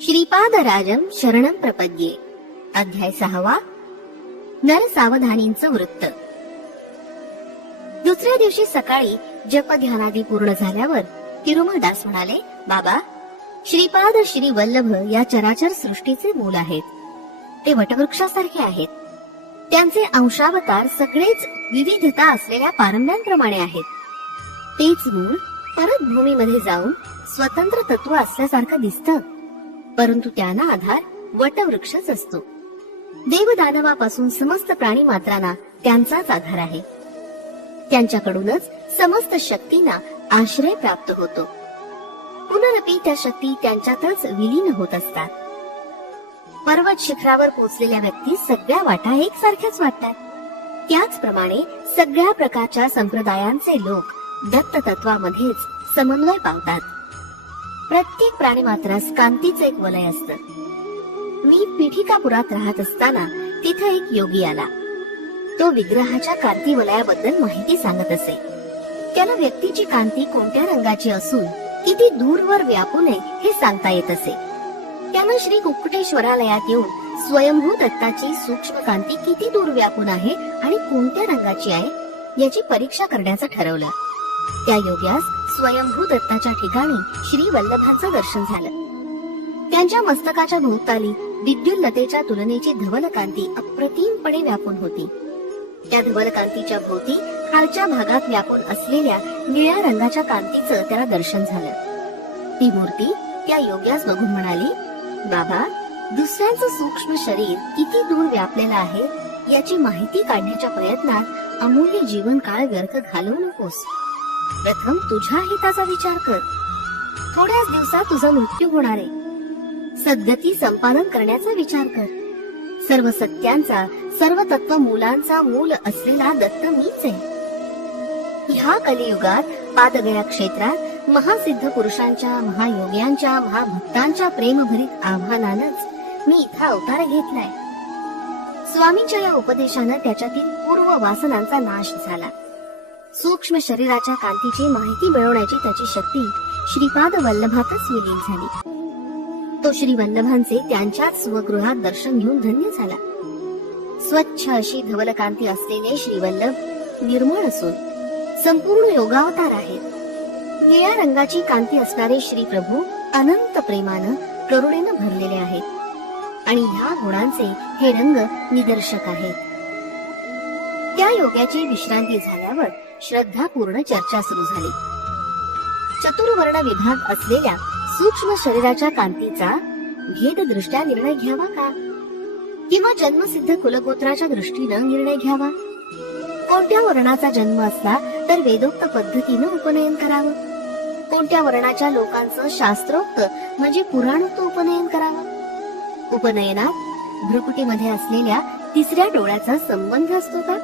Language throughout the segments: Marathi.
श्रीपादराजं शरणं प्रपद्ये. अध्याय 6. नरसावधानींचं वृत्त. दुसऱ्या दिवशी सकाळी जप ध्यानादी पूर्ण झाल्यावर तिरुमलदास म्हणाले, बाबा, श्रीपाद श्री वल्लभ या चराचर सृष्टीचे मूल आहेत. ते वटवृक्षासारखे आहेत. त्यांचे अंशावतार सगळेच विविधता असलेल्या पारंब्यांप्रमाणे आहेत. तेच मूळ परत भूमीमध्ये जाऊन स्वतंत्र तत्व असल्यासारखं दिसतं, परंतु त्यांना आधार वटवृक्षच असतो. देवदानवापासून समस्त प्राणी मात्रांना त्यांचाच आधार आहे. त्यांच्याकडूनच समस्त शक्तींना आश्रय प्राप्त होतो. पुनरपी त्या शक्ती त्यांच्यातच विलीन होत असतात. पर्वत शिखरावर पोहोचलेल्या व्यक्ती सगळ्या वाटा एकसारख्याच वाटतात. त्याचप्रमाणे सगळ्या प्रकारच्या संप्रदायांचे लोक दत्त तत्वामध्येच समन्वय पावतात. प्रत्येक प्राणीमात्रास कांतीचे एक वलय असतं. मी पीठिकापुरात राहत असताना तिथे एक योगी आला. तो विग्रहाच्या कांती वलयाबद्दल माहिती सांगत असे. त्याला व्यक्तीची कांती कोणत्या रंगाची असून किती दूरवर व्यापू नये हे सांगता येत असे. त्यानं श्री कुक्कुटेश्वरालयात येऊन स्वयंभू दत्ताची सूक्ष्म कांती किती दूर व्यापून आहे आणि कोणत्या रंगाची आहे याची परीक्षा करण्याचं ठरवलं. त्या योग्यास स्वयंभू दत्ताच्या ठिकाणी श्री वल्लभांचं दर्शन झालं. त्यांच्या मस्तकाच्या भोवताली विद्युल्लतेच्या तुलनेची धवलकांती अप्रतिमपणे व्यापून होती. त्या धवलकांतीच्या भोवती खालच्या भागात व्यापून असलेल्या निळ्या रंगाच्या कांतीचं त्याला दर्शन झालं. ती मूर्ती त्या योग्यास बघून म्हणाली, बाबा, दुसऱ्यांचं सूक्ष्म शरीर किती दूर व्यापलेलं आहे याची माहिती काढण्याच्या प्रयत्नात अमूल्य जीवन काळ व्यर्थ घालवू नकोस. प्रथम तुझ्या हिताचा विचार कर. थोड्याच दिवसात तुझा मृत्यू होणार आहे. सद्गती संपादन करण्याचा विचार कर. सर्व सत्यांचा, सर्व तत्व मूलांचा मूल असलेला दत्त मीच आहे. ह्या कलियुगात पादगया क्षेत्रात महासिद्ध पुरुषांच्या, महायोग्यांच्या, महाभक्तांच्या प्रेमभरीत आव्हानानच मी इथं अवतार घेतलाय. स्वामींच्या या उपदेशानं त्याच्यातील पूर्व वासनांचा नाश झाला. सूक्ष्म शरीराच्या कांतीची माहिती मिळवण्याची त्याची शक्ती श्रीपाद वल्लभातच विलीन झाली. तो श्री वल्लभांचे त्यांच्याच स्वगृहात दर्शन घेऊन धन्य झाला. स्वच्छ अशी धवलकांती असलेले श्री वल्लभ निर्मळ असून संपूर्ण योगावतार आहेत. निळ्या रंगाची कांती असणारे श्री प्रभू अनंत प्रेमानं, करुणेनं भरलेले आहेत आणि ह्या गुणांचे हे रंग निदर्शक आहेत. त्या योग्याची विश्रांती झाल्यावर श्रद्धापूर्ण चर्चा सुरू झाली. चतुर्वर्ण विभाग असलेल्या सूक्ष्म शरीराच्या कांतीचा भेददृष्ट्या निर्णय घ्यावा का, किंवा जन्मसिद्ध कुलगोत्राच्या दृष्टीनं निर्णय घ्यावा? कोणत्या वर्णाचा जन्म असला तर वेदोक्त पद्धतीनं उपनयन करावं? कोणत्या वर्णाच्या लोकांचं शास्त्रोक्त म्हणजे पुराणोक्त उपनयन करावं? उपनयनात भ्रुकुटीमध्ये असलेल्या तिसऱ्या डोळ्याचा संबंध असतो का?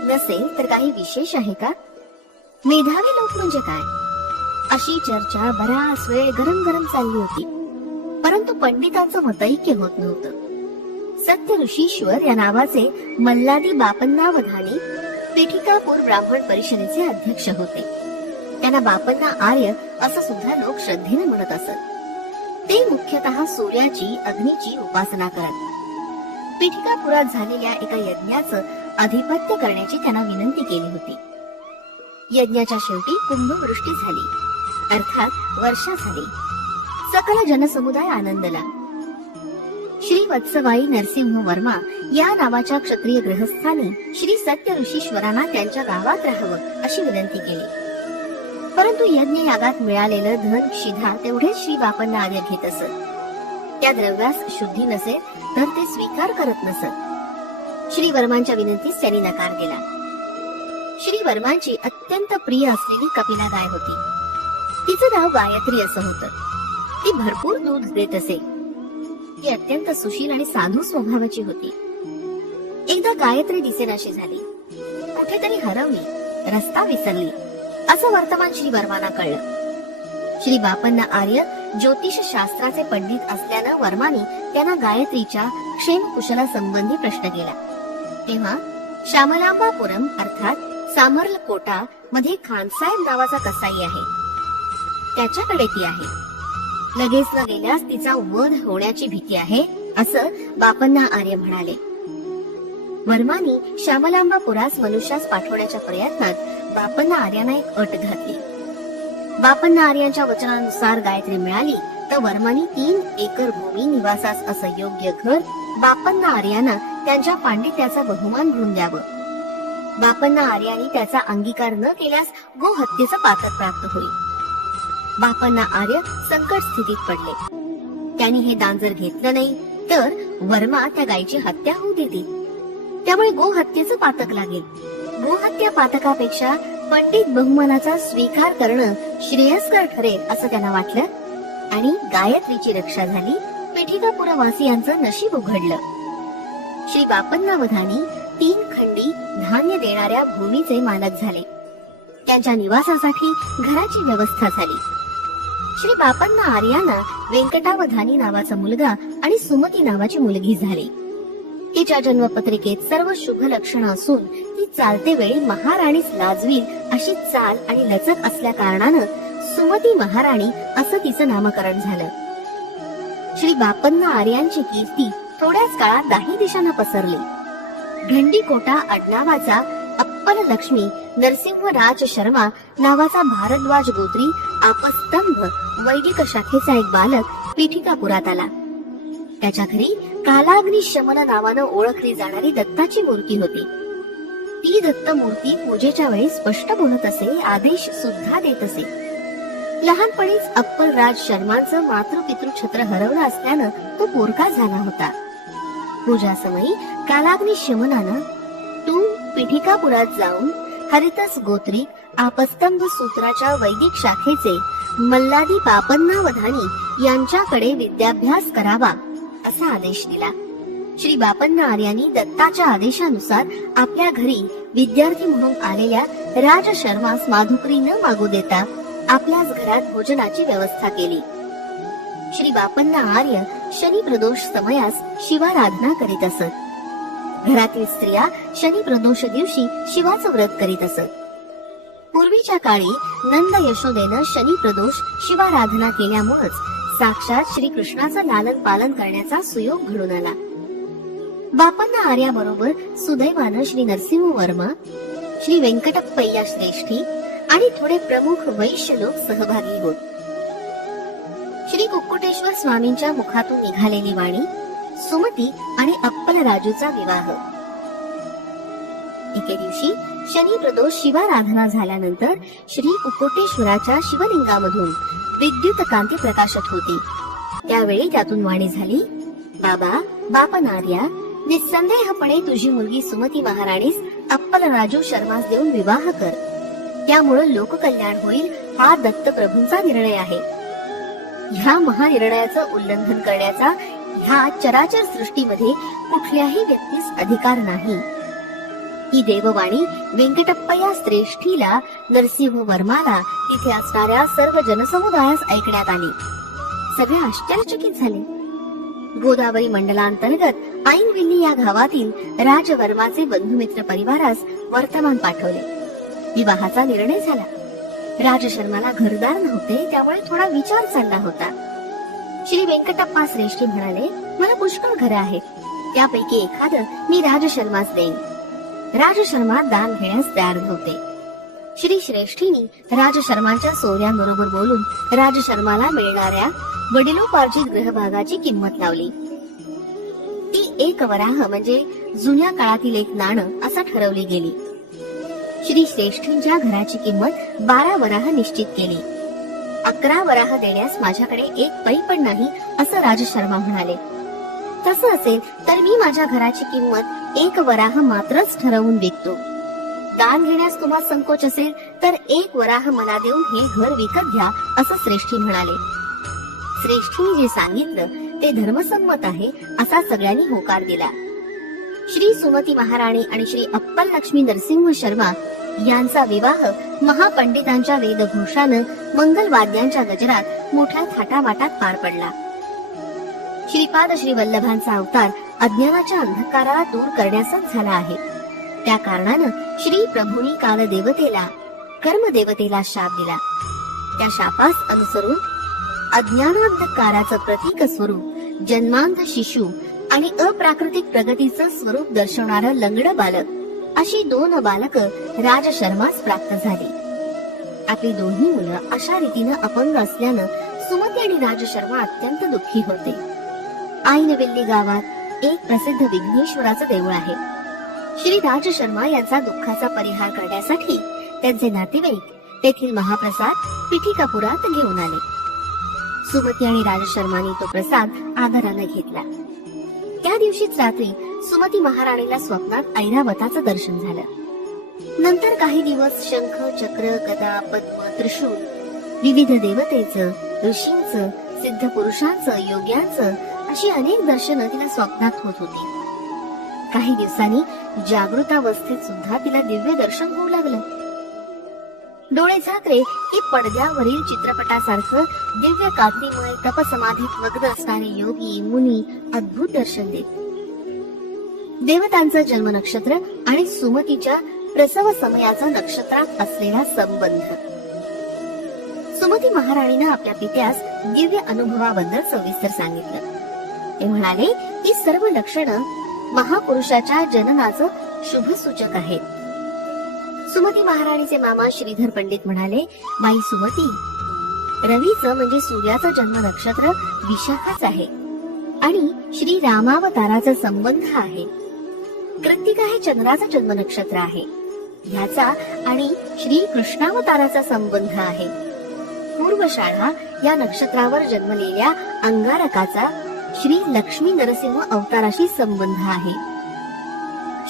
नसेल तर काही विशेष आहे का? मेधावी लोक म्हणजे काय? अशी चर्चा बराच वेळ गरम गरम चालली होती, परंतु पंडितांचं मतैक्य होत नव्हतं. सत्य ऋषीश्वर या नावाचे मल्लादी बापन्नावधानी पीठिकापूर ब्राह्मण परिषदेचे अध्यक्ष होते. त्यांना बापन्ना आर्य असं सुद्धा लोक श्रद्धेने म्हणत असत. ते मुख्यतः सूर्याची, अग्नीची उपासना करत. पीठिकापुरात झालेल्या एका यज्ञाचं अधिपत्य करण्याची त्यांना विनंती केली होती. यज्ञाच्या शेवटी कुंभवृष्टी झाली, अर्थात वर्षा झाली. सकल जनसमुदाय आनंदला. श्री वत्सवाई नरसिंह वर्मा या नावाच्या क्षत्रिय गृहस्थांनी श्री सत्य ऋषीश्वरांना त्यांच्या गावात राहावं अशी विनंती केली. परंतु यज्ञ यागात मिळालेलं धन, शिधा तेवढेच श्री बापन्ना आर्य घेत असत. त्या द्रव्यास शुद्धी नसेल तर ते स्वीकार करत नसत. श्री वर्मांच्या विनंतीस त्यांनी नकार दिला. श्री वर्मांची अत्यंत प्रिय असलेली कपिला गाय होती. तिचं नाव गायत्री असं होतं. ती भरपूर दूध देत असे. ती अत्यंत सुशील आणि साधू स्वभावाची होती. एकदा गायत्री दिसेनाशी झाली. कुठेतरी हरवली, रस्ता विसरली असं वर्तमान श्री वर्मांना कळलं. श्री बापन्ना आर्य ज्योतिष शास्त्राचे पंडित असल्यानं वर्मानी त्यांना गायत्रीच्या क्षेम कुशला संबंधी प्रश्न केला. तेव्हा श्यामलांबापुरम अर्थात सामर्लकोटा मध्ये खानसाहेब नावाचा कसाई आहे, त्याच्याकडे ती आहे. लगेच न गेल्यास तिचा वध होण्याची भीती आहे, असं बापन्ना आर्य म्हणाले. वर्मानी श्यामलांबापुरास मनुष्यास पाठवण्याच्या प्रयत्नात बापन्ना आर्यांना एक अट घातली. बापन्ना आर्यांच्या वचनानुसार गायत्री मिळाली तर वर्मानी 3 एकर भूमी निवासास असं योग्य घर बापन्ना आर्यांना त्यांच्या पांडित्याचा बहुमान म्हणून द्यावं. बापन्ना आर्यांनी त्याचा अंगीकार न केल्यास गोहत्येचं पातक प्राप्त होईल. बापन्ना आर्य संकट स्थितीत पडले. त्यांनी हे दान जर घेतलं नाही तर वर्मा त्या गायीची हत्या होऊ देतील. त्यामुळे गोहत्येचं पातक लागेल. गोहत्या पातकापेक्षा पंडित बहुमानाचा स्वीकार करणं श्रेयस्कर ठरेल असं त्यांना वाटलं आणि गायत्रीची रक्षा झाली. पिठिकापुरवासियांचं नशीब उघडलं. श्री बापन्नावधानी 3 खंडी धान्य देणाऱ्या भूमीचे मालक झाले. त्यांच्या निवासासाठी घराची व्यवस्था झाली. श्री बापन्ना आर्यांना व्यंकटावधानी नावाचा मुलगा आणि सुमती नावाची मुलगी झाली. तिच्या जन्मपत्रिकेत सर्व शुभ लक्षणं असून ती चालते वेळी महाराणीस लाजवील अशी चाल आणि लचक असल्या कारणानं सुमती महाराणी असं तिचं नामकरण झालं. श्री बापन्ना आर्यांची कीर्ती थोड्याच काळात 10 दिशांना पसरली. ढंडीकोटा आडनावाचा अप्पल लक्ष्मी नरसिंहराज शर्मा नावाचा भारद्वाज गोत्री आपस्तंभ वैदिक शाखेचा एक बालक पिठिकापुरात आला. त्याच्या घरी कालाग्नी शमन नावानं ओळखली जाणारी दत्ताची मूर्ती होती. ती दत्त मूर्ती पूजेच्या वेळी स्पष्ट बोलत असे, आदेश सुद्धा देत असे. लहानपणीच अप्पलराज शर्मांचं मातृपितृ छत्र हरवलं असल्यानं तो पोरका झाला होता. पूजा समयी कालाग्नी शमनानं तू पिठिकापुरात जाऊन हरितस गोत्रिक आपस्तंभ सूत्राच्या वैदिक शाखेचे मल्लादी बापन्नावधानी यांच्याकडे विद्याभ्यास करावा असा आदेश दिला. श्री बापन्ना आर्यांनी दत्ताच्या आदेशानुसार आपल्या घरी विद्यार्थी म्हणून आलेल्या राज शर्मास माधुकरी न मागू देता आपल्याच घरात भोजनाची व्यवस्था केली. श्री बापन्ना आर्य शनी प्रदोष समयास शिवाराधना करीत असत. घरातील स्त्रिया शनी प्रदोष दिवशी शिवाचं व्रत करीत असत. पूर्वीच्या काळी नंद यशोदेनं शनी प्रदोष शिवाराधना केल्यामुळेच साक्षात श्री कृष्णाचं लालन पालन करण्याचा सुयोग घडून आला. बापन्ना आर्याबरोबर सुदैवानं श्री नरसिंह वर्मा, श्री व्यंकटप्पय्या श्रेष्ठी आणि थोडे प्रमुख वैश्य लोक सहभागी होत. श्री कुक्कुटेश्वर स्वामींच्या मुखातून निघालेली वाणी, सुमती आणि अप्पलराजूचा विवाह. एके दिवशी शनी प्रदोष शिवाराधना झाल्यानंतर श्री कुक्कुटेश्वराच्या शिवलिंगामधून विद्युत कांती प्रकाशत होती. त्यावेळी त्यातून वाणी झाली, बाबा बापनार्या, निसंदेहपणे तुझी मुलगी सुमती महाराणीस अप्पलराजू शर्मास देऊन विवाह कर. त्यामुळे लोककल्याण होईल हा दत्तप्रभूंचा निर्णय आहे. ह्या महानिर्णयाचं उल्लंघन करण्याचा ह्या चराचर सृष्टीमध्ये कुठल्याही व्यक्तीस अधिकार नाही. ही देववाणी व्यंकटप्पय्या श्रेष्ठीला, नरसिंह वर्माला, तिथे असणाऱ्या सर्व जनसमुदायास ऐकण्यात आली. सगळे आश्चर्यचकित झाले. गोदावरी मंडलांतर्गत ऐनविल्ली या गावातील राजवर्माचे बंधुमित्र परिवारास वर्तमान पाठवले. विवाहाचा निर्णय झाला. राजशर्माला घरदार नव्हते, त्यामुळे थोडा विचार चालला होता. श्री व्यंकटप्पा श्रेष्ठी म्हणाले, मला पुष्कळ घरं आहेत, त्यापैकी एखादं मी राजशर्मास देईन. राजशर्मा दान घेण्यास तयार नव्हते. श्री श्रेष्ठींनी राजशर्माच्या सोयऱ्यांबरोबर बोलून राजशर्माला मिळणाऱ्या वडिलोपार्जित ग्रहभागाची किंमत लावली. ती 1 वराह म्हणजे जुन्या काळातील एक नाणं असं ठरवली गेली. श्री श्रेष्ठींच्या घराची किंमत 12 वराह निश्चित केली. 11 वराह देण्यास माझ्याकडे 1 पै पण नाही असं राजशर्मा म्हणाले. तसं असेल तर मी माझ्या घराची किंमत 1 वराह मात्रच ठरवून विकतो. दान घेण्यास तुम्हाला संकोच असेल तर 1 वराह मला देऊन हे घर विकत घ्या असं श्रेष्ठी म्हणाले. श्रेष्ठीने जे सांगितलं ते धर्मसंमत आहे असा सगळ्यांनी होकार दिला. श्री सुमती महाराणी आणि श्री अप्पल लक्ष्मी नरसिंह शर्मा यांचा विवाह महापंडितांच्या वेदघोषानं मंगल वाद्यांच्या गजरात मोठ्या थाटामाटात पार पडला. श्रीपाद श्री वल्लभांचा अवतार अज्ञानाच्या अंधकाराला दूर करण्याचाच झाला आहे. त्या कारणानं श्री प्रभूंनी कालदेवतेला कर्मदेवतेला शाप दिला. त्या शापास अनुसरून अज्ञानांधकाराचं प्रतीक स्वरूप जन्मांध शिशु आणि अप्राकृतिक प्रगतीचं स्वरूप दर्शवणारं लंगड बालक अशी 2 बालक राजशर्मास प्राप्त झाली. आपली दोन्ही मुलं अशा रीतीनं अपंग असल्यानं सुमती आणि राजशर्मा अत्यंत दुःखी होते. आईनवेल्ली गावात एक प्रसिद्ध विघ्नेश्वराचं देऊळ आहे. श्री राजशर्मा यांचा दुःखाचा परिहार करण्यासाठी त्यांचे नातेवाईक तेथील महाप्रसाद पिठिकापुरात घेऊन आले. सुमती आणि राजशर्मांनी तो प्रसाद आदराने घेतला. त्या दिवशीच रात्री सुमती महाराणीला स्वप्नात ऐरावताचं दर्शन झालं. नंतर काही दिवस शंख, चक्र, गदा, पद्म, त्रिशूळ, विविध देवतेचं, ऋषींचं, सिद्ध पुरुषांचं, योग्यांचं अशी अनेक दर्शनं तिला स्वप्नात होत होती. काही दिवसांनी जागृतावस्थेत सुद्धा तिला दिव्य दर्शन होऊ लागलं. डोळे झाकले की पडद्यावरील चित्रपटासारखं दिव्य कांतिमय तपसमाधीत मग्न असणारे योगी मुनी अद्भुत दर्शन देत. देवतांचं जन्म नक्षत्र आणि सुमतीच्या प्रसव समयाचा नक्षत्रात असलेला संबंध. सुमती महाराणीनं आपल्या पित्यास दिव्य अनुभवाबद्दल सविस्तर सांगितलं. ते म्हणाले की सर्व लक्षणं महापुरुषाच्या जननाचं शुभ सूचक आहेत. सुमती महाराणीचे मामा श्रीधर पंडित म्हणाले, बाई सुमती, रवीचं म्हणजे सूर्याचं जन्म नक्षत्र विशाखाच आहे आणि श्री रामावताराचा संबंध आहे. कृत्तिका हे चंद्राचा जन्म नक्षत्र आहे. ह्याचा आणि श्री कृष्णावताराचा संबंध आहे. पूर्वषाढा या नक्षत्रावर जन्मलेल्या अंगारकाचा श्री लक्ष्मी नरसिंह अवताराशी संबंध आहे.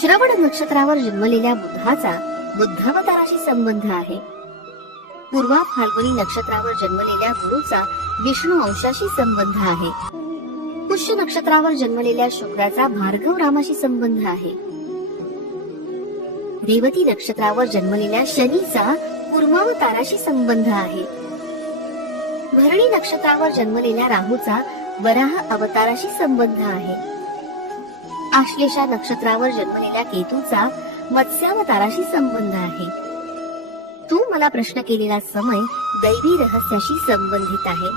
श्रवण नक्षत्रावर जन्मलेल्या बुधाचा बुद्धावताराशी संबंध आहे. पूर्वा फाल्गुनी नक्षत्रावर जन्मलेल्या गुरुचा विष्णू अंशाशी संबंध आहे. पुष्य नक्षत्रावर जन्मलेल्या शुक्राचा भार्गव रामाशी संबंध आहे. रेवती नक्षत्रावर जन्मलेल्या शनीचा कूर्मावताराशी संबंध आहे. भरणी नक्षत्रावर जन्मलेल्या राहूचा वराह अवताराशी संबंध आहे. आश्लेषा नक्षत्रावर जन्मलेल्या केतूचा मत्स्यावताराशी संबंध आहे. तू मला प्रश्न केलेला समय दैवी रहस्याशी संबंधित आहे.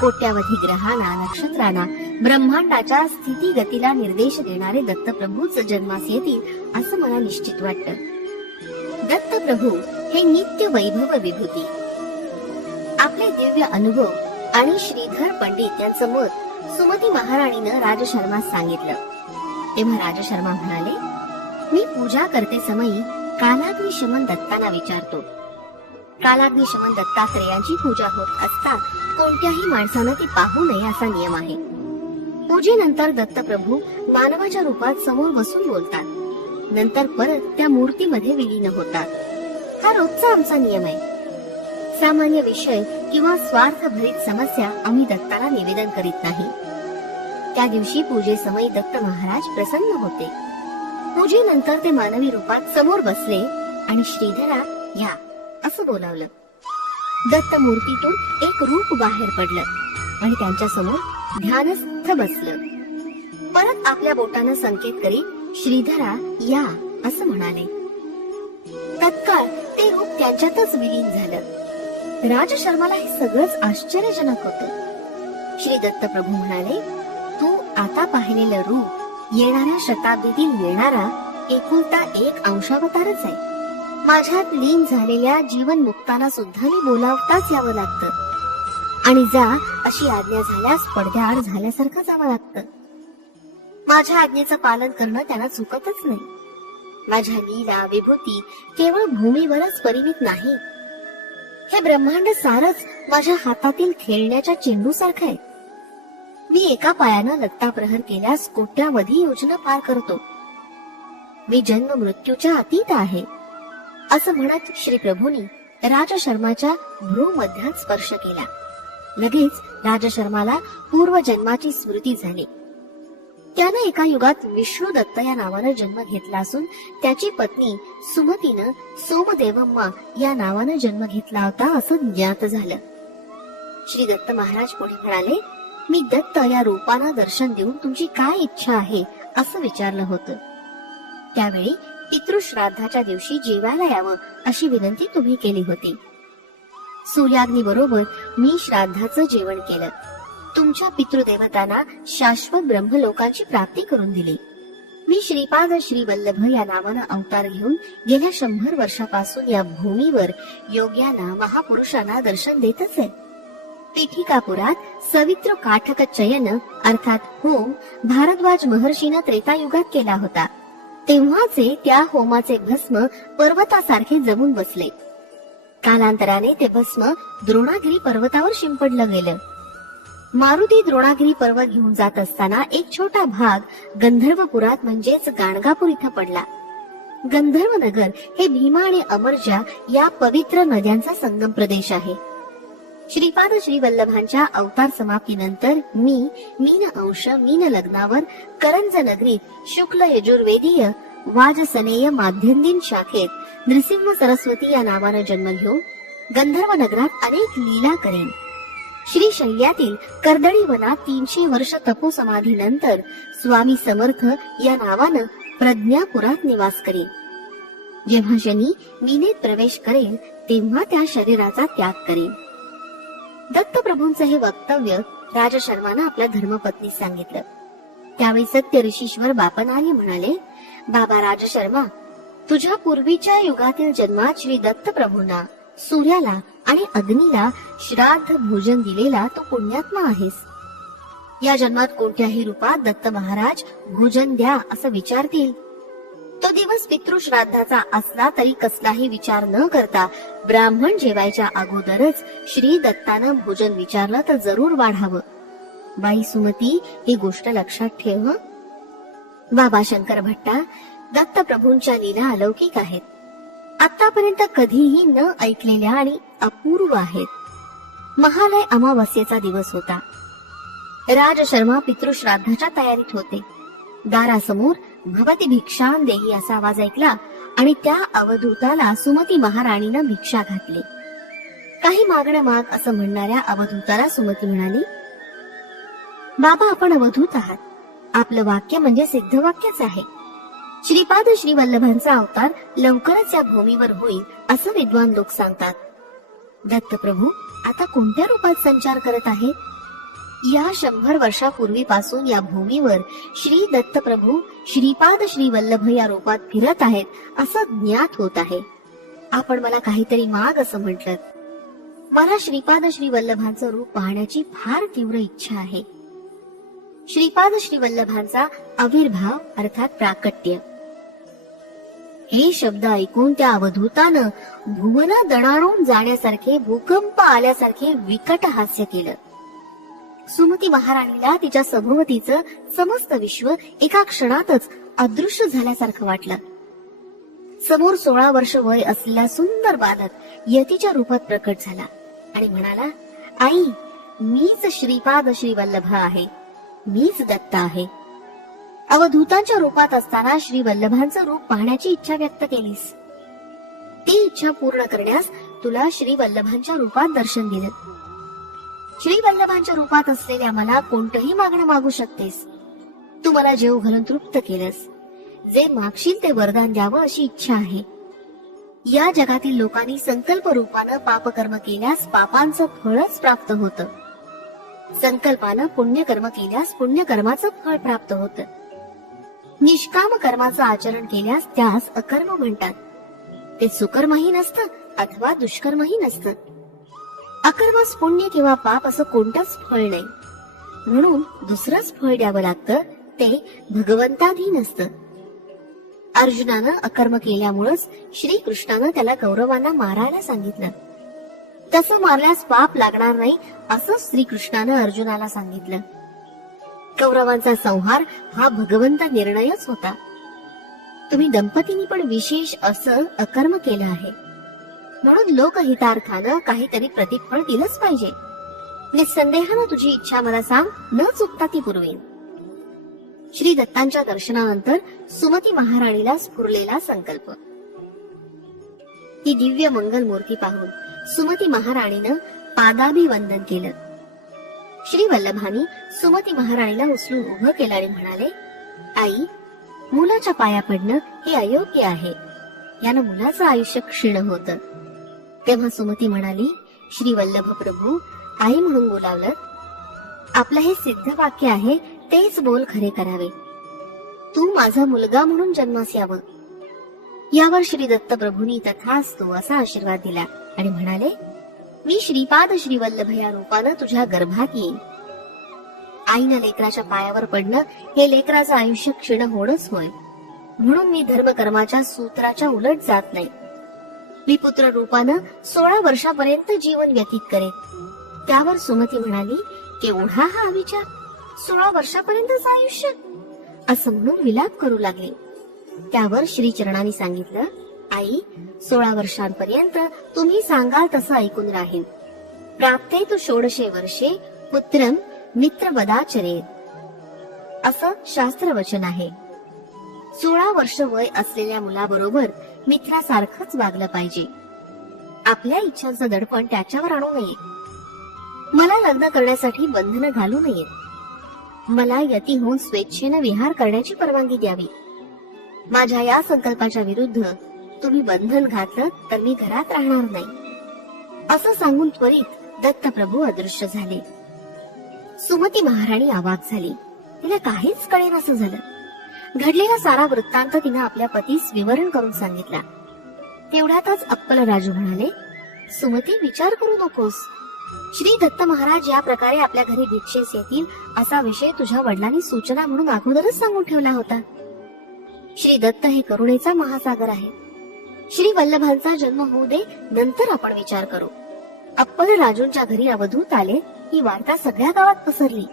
कोट्यावधी ग्रहांना, नक्षत्रांना, ब्रह्मांडाच्या स्थिती गतीला निर्देश देणारे दत्तप्रभूच जन्मास येतील असं मला निश्चित वाटतं. दत्तप्रभू हे नित्य वैभव विभूती. आपले दिव्य अनुभव आणि श्रीधर पंडित यांचं मत सुमती महाराणीनं राजशर्मास सांगितलं. तेव्हा राजशर्मा म्हणाले, मी पूजा करते समयी कालाग्निशमन दत्तांना विचारतो. कालाग्निशमन दत्तात्रेयांची पूजा होत असता कोणत्याही माणसानं ती पाहू नये असा नियम आहे. पूजेनंतर दत्तप्रभू मानवाच्या रूपात समोर बसून बोलतात. नंतर परत त्या मूर्तीमध्ये विलीन होतात. हा रोजचा आमचा नियम आहे. सामान्य विषय किंवा स्वार्थभरित समस्या आम्ही दत्ताला निवेदन करीत नाही. त्या दिवशी पूजेसमयी दत्त महाराज प्रसन्न होते. पूजेनंतर ते मानवी रूपात समोर बसले आणि श्रीधरा या असं बोलावलं. दत्त मूर्तीतून एक रूप बाहेर पडलं आणि त्यांच्या समोर ध्यानस्थ बसलं. परत आपल्या बोटानं संकेत करीत श्रीधरा या असं म्हणाले. तत्काळ ते रूप त्यांच्यातच विलीन झालं. राजशर्माला हे सगळंच आश्चर्यजनक होतं. श्री दत्तप्रभू म्हणाले, तू आता पाहिलेलं रूप येणाऱ्या शताब्दीतील येणारा एकुलता एक अंशावतारच आहे. माझ्यात लीन झालेल्या जीवन मुक्तांना सुद्धा मी बोलावताच यावं लागतं आणि जा अशी आज्ञा झाल्यास पडद्याआड झाल्यासारखं जावं लागतं. माझ्या आज्ञेचं पालन करणं त्यांना चुकतच नाही. माझ्या लीला विभूती केवळ भूमीवरच परिमित नाही. हे ब्रह्मांड सारच माझ्या हातातील खेळण्याच्या चेंडू सारखं आहे. मी एका पायानं लत्ता प्रहर केल्यास कोट्यावधी योजना पार करतो. मी जन्म मृत्यूच्या अतीत आहे असं म्हणत श्री प्रभूंनी राजशर्माच्या भ्रूमध्यात स्पर्श केला. लगेच राजशर्माला पूर्वजन्माची स्मृती झाली. त्यानं एका युगात विष्णू दत्त या नावानं जन्म घेतला असून त्याची पत्नी सुमतीनं सोमदेवम्मा या नावानं जन्म घेतला होता असं ज्ञात झालं. श्री दत्त महाराज पुढे म्हणाले, मी दत्त या रूपानं दर्शन देऊन तुमची काय इच्छा आहे असं विचारलं होतं. त्यावेळी पितृश्राद्धाच्या दिवशी जेवायला यावं अशी विनंती तुम्ही केली होती. सूर्याग्नी बरोबर मी श्राद्धाचं जेवण केलं. तुमच्या पितृदेवतांना शाश्वत ब्रह्मलोकांची प्राप्ती करून दिली. मी श्रीपाद श्री वल्लभ या नावानं अवतार घेऊन गेल्या 100 वर्षापासून या भूमीवर योग्याला महापुरुषांना दर्शन देतच आहे. पीठिकापुरात सवित्र काठक चयन अर्थात होम भारद्वाज महर्षीनं त्रेतायुगात केला होता. तेव्हाचे त्या होमाचे भस्म पर्वतासारखे जमून बसले. कालांतराने ते भस्म द्रोणागिरी पर्वतावर शिंपडलं गेलं. मारुती द्रोणागिरी पर्वत घेऊन जात असताना एक छोटा भाग गंधर्वपुरात म्हणजेच गाणगापूर इथं पडला. गंधर्व नगर हे भीमा आणि अमरजा या पवित्र नद्यांचा संगम प्रदेश आहे. श्रीपाद श्री वल्लभांच्या अवतार समाप्तीनंतर मीन अंश मीन लग्नावर करंज नगरीत शुक्ल यजुर्वेदीय वाजसनेय माध्यंदिन शाखेत नृसिंह सरस्वती या नावानं जन्म घेऊन गंधर्व नगरात अनेक लीला करेन. श्री शैल्यातील कर्दळी वनात 300 वर्ष तपोसमाधीनंतर स्वामी समर्थ या नावानं प्रज्ञापुरात निवास करेन. जेव्हा शनी मीनेत प्रवेश करेल तेव्हा त्या शरीराचा त्याग करेन. दत्तप्रभूंचं हे वक्तव्य राजशर्मानं आपल्या धर्मपत्नीस सांगितलं. त्यावेळी सत्य ऋषीश्वर बापनारी म्हणाले, बाबा राजशर्मा, तुझ्या पूर्वीच्या युगातील जन्मात श्री दत्तप्रभूंना सूर्याला आणि अग्नीला श्राद्ध भोजन दिलेला तो पुण्यात्मा आहेस. या जन्मात कोणत्याही रूपात दत्त महाराज भोजन द्या असं विचारतील, तो दिवस पितृश्राद्धाचा असला तरी कसलाही विचार न करता ब्राह्मण जेवायच्या अगोदरच श्री दत्तानं भोजन विचारलं तर जरूर वाढावं. बाई सुमती, ही गोष्ट लक्षात ठेव. बाबा शंकर भट्टा, दत्तप्रभूंच्या लीला अलौकिक आहेत. आतापर्यंत कधीही न ऐकलेल्या आणि अपूर्व आहेत. महालय अमावस्येचा दिवस होता. राजशर्मा पितृश्राद्धाच्या तयारीत होते. दारासमोर भवती भिक्षां देही असा आवाज ऐकला आणि त्या अवधूताला सुमती महाराणीनं भिक्षा घातली. काही मागणं माग असं म्हणणाऱ्या अवधूताला सुमती म्हणाली, बाबा, आपण अवधूत आहात. आपलं वाक्य म्हणजे सिद्ध वाक्यच आहे. श्रीपाद श्री वल्लभांचा अवतार लवकरच या भूमीवर होईल असं विद्वान लोक सांगतात. दत्तप्रभू आता कोणत्या रूपात संचार करत आहेत? या 100 वर्षापूर्वीपासून या भूमीवर श्री दत्तप्रभू श्रीपाद श्री वल्लभ या रूपात फिरत आहेत असं ज्ञात होत आहे. आपण मला काहीतरी माग असं म्हटलं. मला श्रीपाद श्री वल्लभांचं रूप पाहण्याची फार तीव्र इच्छा आहे. श्रीपाद श्री वल्लभांचा आविर्भाव अर्थात प्राकट्य. हे शब्द ऐकून त्या अवधूतानं भुवन दणाणून जाण्यासारखे भूकंप आल्यासारखे विकट हास्य केलं. सुमती महाराणीला तिच्या सभोवतीचं समस्त विश्व एका क्षणातच अदृश्य झाल्यासारखं वाटलं. समोर 16 वर्ष वय असलेला सुंदर बालक यतीच्या रूपात प्रकट झाला आणि म्हणाला, आई, मीच श्रीपाद श्री वल्लभ आहे. मीच दत्त आहे. अवधूतांच्या रूपात असताना श्री वल्लभांचं रूप पाहण्याची इच्छा व्यक्त केलीस. ती इच्छा पूर्ण करण्यास तुला श्री वल्लभांच्या रूपात दर्शन दिलं. श्री वल्लभांच्या रूपात असलेल्या मला कोणतंही मागणं मागू शकतेस. तू मला जेव घालून तृप्त केलंस. जे मागशील ते वरदान द्यावं अशी इच्छा आहे. या जगातील लोकांनी संकल्प रूपानं पापकर्म केल्यास पापांचं फळच प्राप्त होतं. संकल्पानं पुण्यकर्म केल्यास पुण्यकर्माचं फळ प्राप्त होतं. निष्काम कर्माचं आचरण केल्यास त्यास अकर्म म्हणतात. ते सुकर्मही नसतं अथवा दुष्कर्मही नसतं. अकर्मच पुण्य किंवा पाप असं कोणतंच फळ नाही. म्हणून दुसरंच फळ द्यावं लागतं, ते भगवंताधीन असतं. अर्जुनानं अकर्म केल्यामुळेच श्रीकृष्णानं त्याला कौरवांना मारायला सांगितलं. तसं मारल्यास पाप लागणार नाही असं श्रीकृष्णानं अर्जुनाला सांगितलं. कौरवांचा संहार हा भगवंत निर्णयच होता. तुम्ही दंपतींनी पण विशेष असं अकर्म केलं आहे. म्हणून लोकहितार्थानं काहीतरी प्रतिफळ दिलंच पाहिजे. निसंदेहानं तुझी इच्छा मला सांग, न चुकता ती पुरवेन. श्री दत्तांच्या दर्शनानंतर सुमती महाराणीला स्फुरलेला संकल्प. ही दिव्य मंगल मूर्ती पाहून सुमती महाराणीनं पादाभिवंदन केलं. श्री वल्लभानी सुमती महाराणीला उचलून उभं केलं आणि म्हणाले, आई, मुलाच्या पाया पडणं हे अयोग्य आहे. यानं मुलाचं आयुष्य क्षीण होतं. तेव्हा सुमती म्हणाली, श्री वल्लभ प्रभू आई म्हणून बोलावलं. आपलं हे सिद्ध वाक्य आहे, तेच बोल खरे करावे. तू माझा मुलगा म्हणून जन्मास यावं. यावर श्री दत्त प्रभूंनी तथास्तु असा आशीर्वाद दिला आणि म्हणाले, मी श्रीपाद श्री वल्लभ या रूपानं तुझ्या गर्भात येईन. आईनं लेकराच्या पायावर पडणं हे लेकराचं आयुष्य क्षीण होणंच होय. म्हणून मी धर्मकर्माच्या सूत्राच्या उलट जात नाही. मी पुत्र रूपानं 16 वर्षापर्यंत जीवन व्यतीत करेन. त्यावर सुमती म्हणाली, केवढा हा विचार, 16 वर्षापर्यंतच आयुष्य, असं म्हणून विलाप करू लागले. त्यावर श्री चरणांनी सांगितलं, आई 16 वर्षांपर्यंत तुम्ही सांगाल तसं ऐकून राहीन. प्राप्ते तू 16 वर्षे पुत्रम मित्रवदाचरे, असं शास्त्र वचन आहे. 16 वर्ष वय असलेल्या मुलाबरोबर मित्रासारखंच वागलं पाहिजे. आपल्या इच्छांचं दडपण त्याच्यावर आणू नये. मला लग्न करण्यासाठी बंधनं घालू नयेत. मला यती होऊन स्वेच्छेनं विहार करण्याची परवानगी द्यावी. माझ्या या संकल्पाच्या विरुद्ध तुम्ही बंधन घातलं तर मी घरात राहणार नाही, असं सांगून त्वरित दत्तप्रभू अदृश्य झाले. सुमती महाराणी अवाक झाली. तिला काहीच कळेनासं झालं. घडलेला सारा वृत्तांत तिनं आपल्या पतीस विवरण करून सांगितला. तेवढ्यातच अप्पल राजू म्हणाले, सुमती, विचार करू नकोस. श्री दत्त महाराज या प्रकारे आपल्या घरी भिक्षेस येतील असा विषय तुझ्या वडिलांनी सूचना म्हणून अगोदरच सांगून ठेवला होता. श्री दत्त हे करुणेचा महासागर आहे. श्री वल्लभांचा जन्म होऊ दे, नंतर आपण विचार करू. अप्पल राजूंच्या घरी अवधूत आले ही वार्ता सगळ्या गावात पसरली.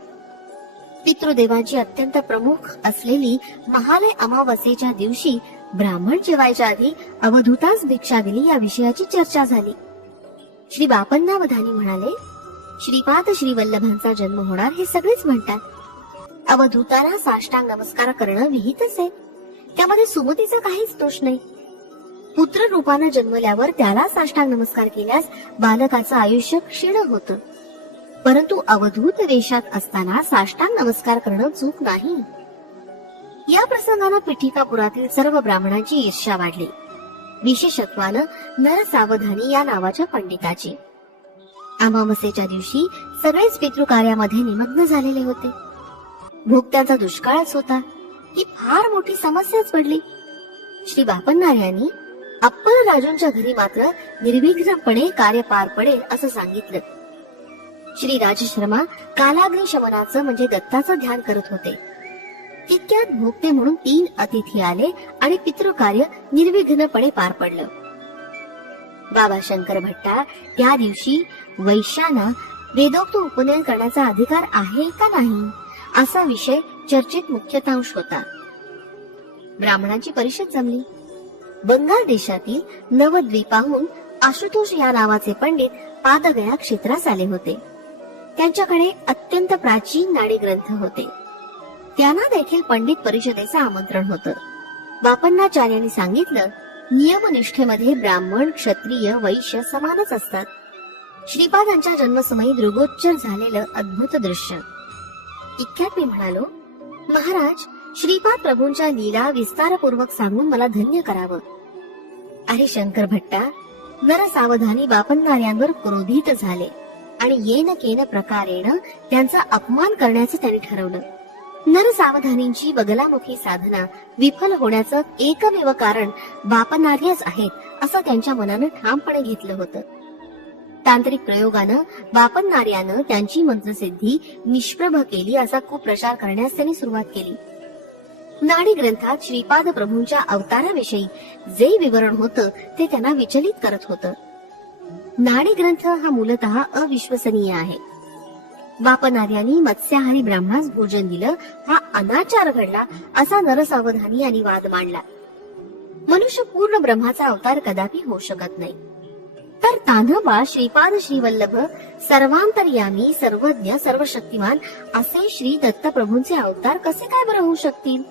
पितृदेवांची अत्यंत प्रमुख असलेली महालय अमावस्येच्या दिवशी ब्राह्मण जेवायच्या आधी अवधूतास भिक्षा दिली या विषयाची चर्चा झाली. श्री बापन्नावधानी म्हणाले, श्रीपाद श्री वल्लभांचा जन्म होणार हे सगळेच म्हणतात. अवधूताला साष्टांग नमस्कार करणं विहितच आहे. त्यामध्ये सुमतीचा काहीच दोष नाही. पुत्र रूपानं जन्मल्यावर त्याला साष्टांग नमस्कार केल्यास बालकाचं आयुष्य क्षीण होतं. परंतु अवधूत वेशात असताना साष्टांग नमस्कार करणं चूक नाही. या प्रसंगानं पिठिकापुरातील सर्व ब्राह्मणांची ईर्ष्या वाढली. विशेषत्वानं नरसावधानी या नावाच्या पंडिताची. अमावस्येच्या दिवशी सगळेच पितृकार्यामध्ये निमग्न झालेले होते. भोक्त्यांचा दुष्काळच होता. ही फार मोठी समस्याच पडली. श्री बापन्नार यांनी अप्पल राजूंच्या घरी मात्र निर्विघ्नपणे कार्य पार पडेल असं सांगितलं. श्री राजशर्मा कालाग्नी शमनाचं म्हणजे दत्ताचं ध्यान करत होते. तितक्यात भोक्ते म्हणून 3 अतिथी आले आणि पितृकार्य निर्विघ्नपणे पार पडलं. बाबा शंकर भट्टा त्या दिवशी वैश्यांना वेदोक्त उपनयन करण्याचा अधिकार आहे का नाही असा विषय चर्चेत मुख्यतांश होता. ब्राह्मणांची परिषद जमली. बंगाल देशातील नवद्वीपाहून आशुतोष या नावाचे पंडित पादगया क्षेत्रास आले होते. त्यांच्याकडे अत्यंत प्राचीन नाडी ग्रंथ होते. त्यांना देखील पंडित परिषदेचं आमंत्रण होतं. बापन्नाचार्यांनी सांगितलं, नियमनिष्ठेमध्ये ब्राह्मण, क्षत्रिय, वैश्य समानच असतात. श्रीपादांच्या जन्मसमयी दृगोच्चर झालेलं अद्भुत दृश्य. इतक्यात मी म्हणालो, महाराज, श्रीपाद प्रभूंच्या लीला विस्तारपूर्वक सांगून मला धन्य करावं. अरे शंकर भट्टा, नरसावधानी बापन्नार्यांवर क्रोधित झाले आणि येन केन प्रकारेण त्यांचा अपमान करण्याचं त्यांनी ठरवलं. नरसावधानींची बगलामुखी साधना विफल होण्याचं एकमेव कारण बापन्नार्यच आहेत असं त्यांच्या मनानं ठामपणे घेतलं होतं. तांत्रिक प्रयोगानं बापन्नार्यानं त्यांची मंत्रसिद्धी निष्प्रभ केली असा कुप्रचार करण्यास त्यांनी सुरुवात केली. नाडी ग्रंथात श्रीपाद प्रभूंच्या अवताराविषयी जे विवरण होतं ते त्यांना विचलित करत होतं. नाडी ग्रंथ हा मूलतः अविश्वसनीय आहे. बापन्नार्यांनी मत्स्याहारी ब्राह्मणास भोजन दिलं हा अनाचार घडला असा नरसावधानी यांनी वाद मांडला. मनुष्य पूर्ण ब्रह्माचा अवतार कदापि होऊ शकत नाही. तर तान्हबा श्रीपाद श्रीवल्लभ सर्वांतर्यामी, सर्वज्ञ, सर्वशक्तिमान असे श्री दत्त प्रभूंचे अवतार कसे काय बरं होऊ शकतील?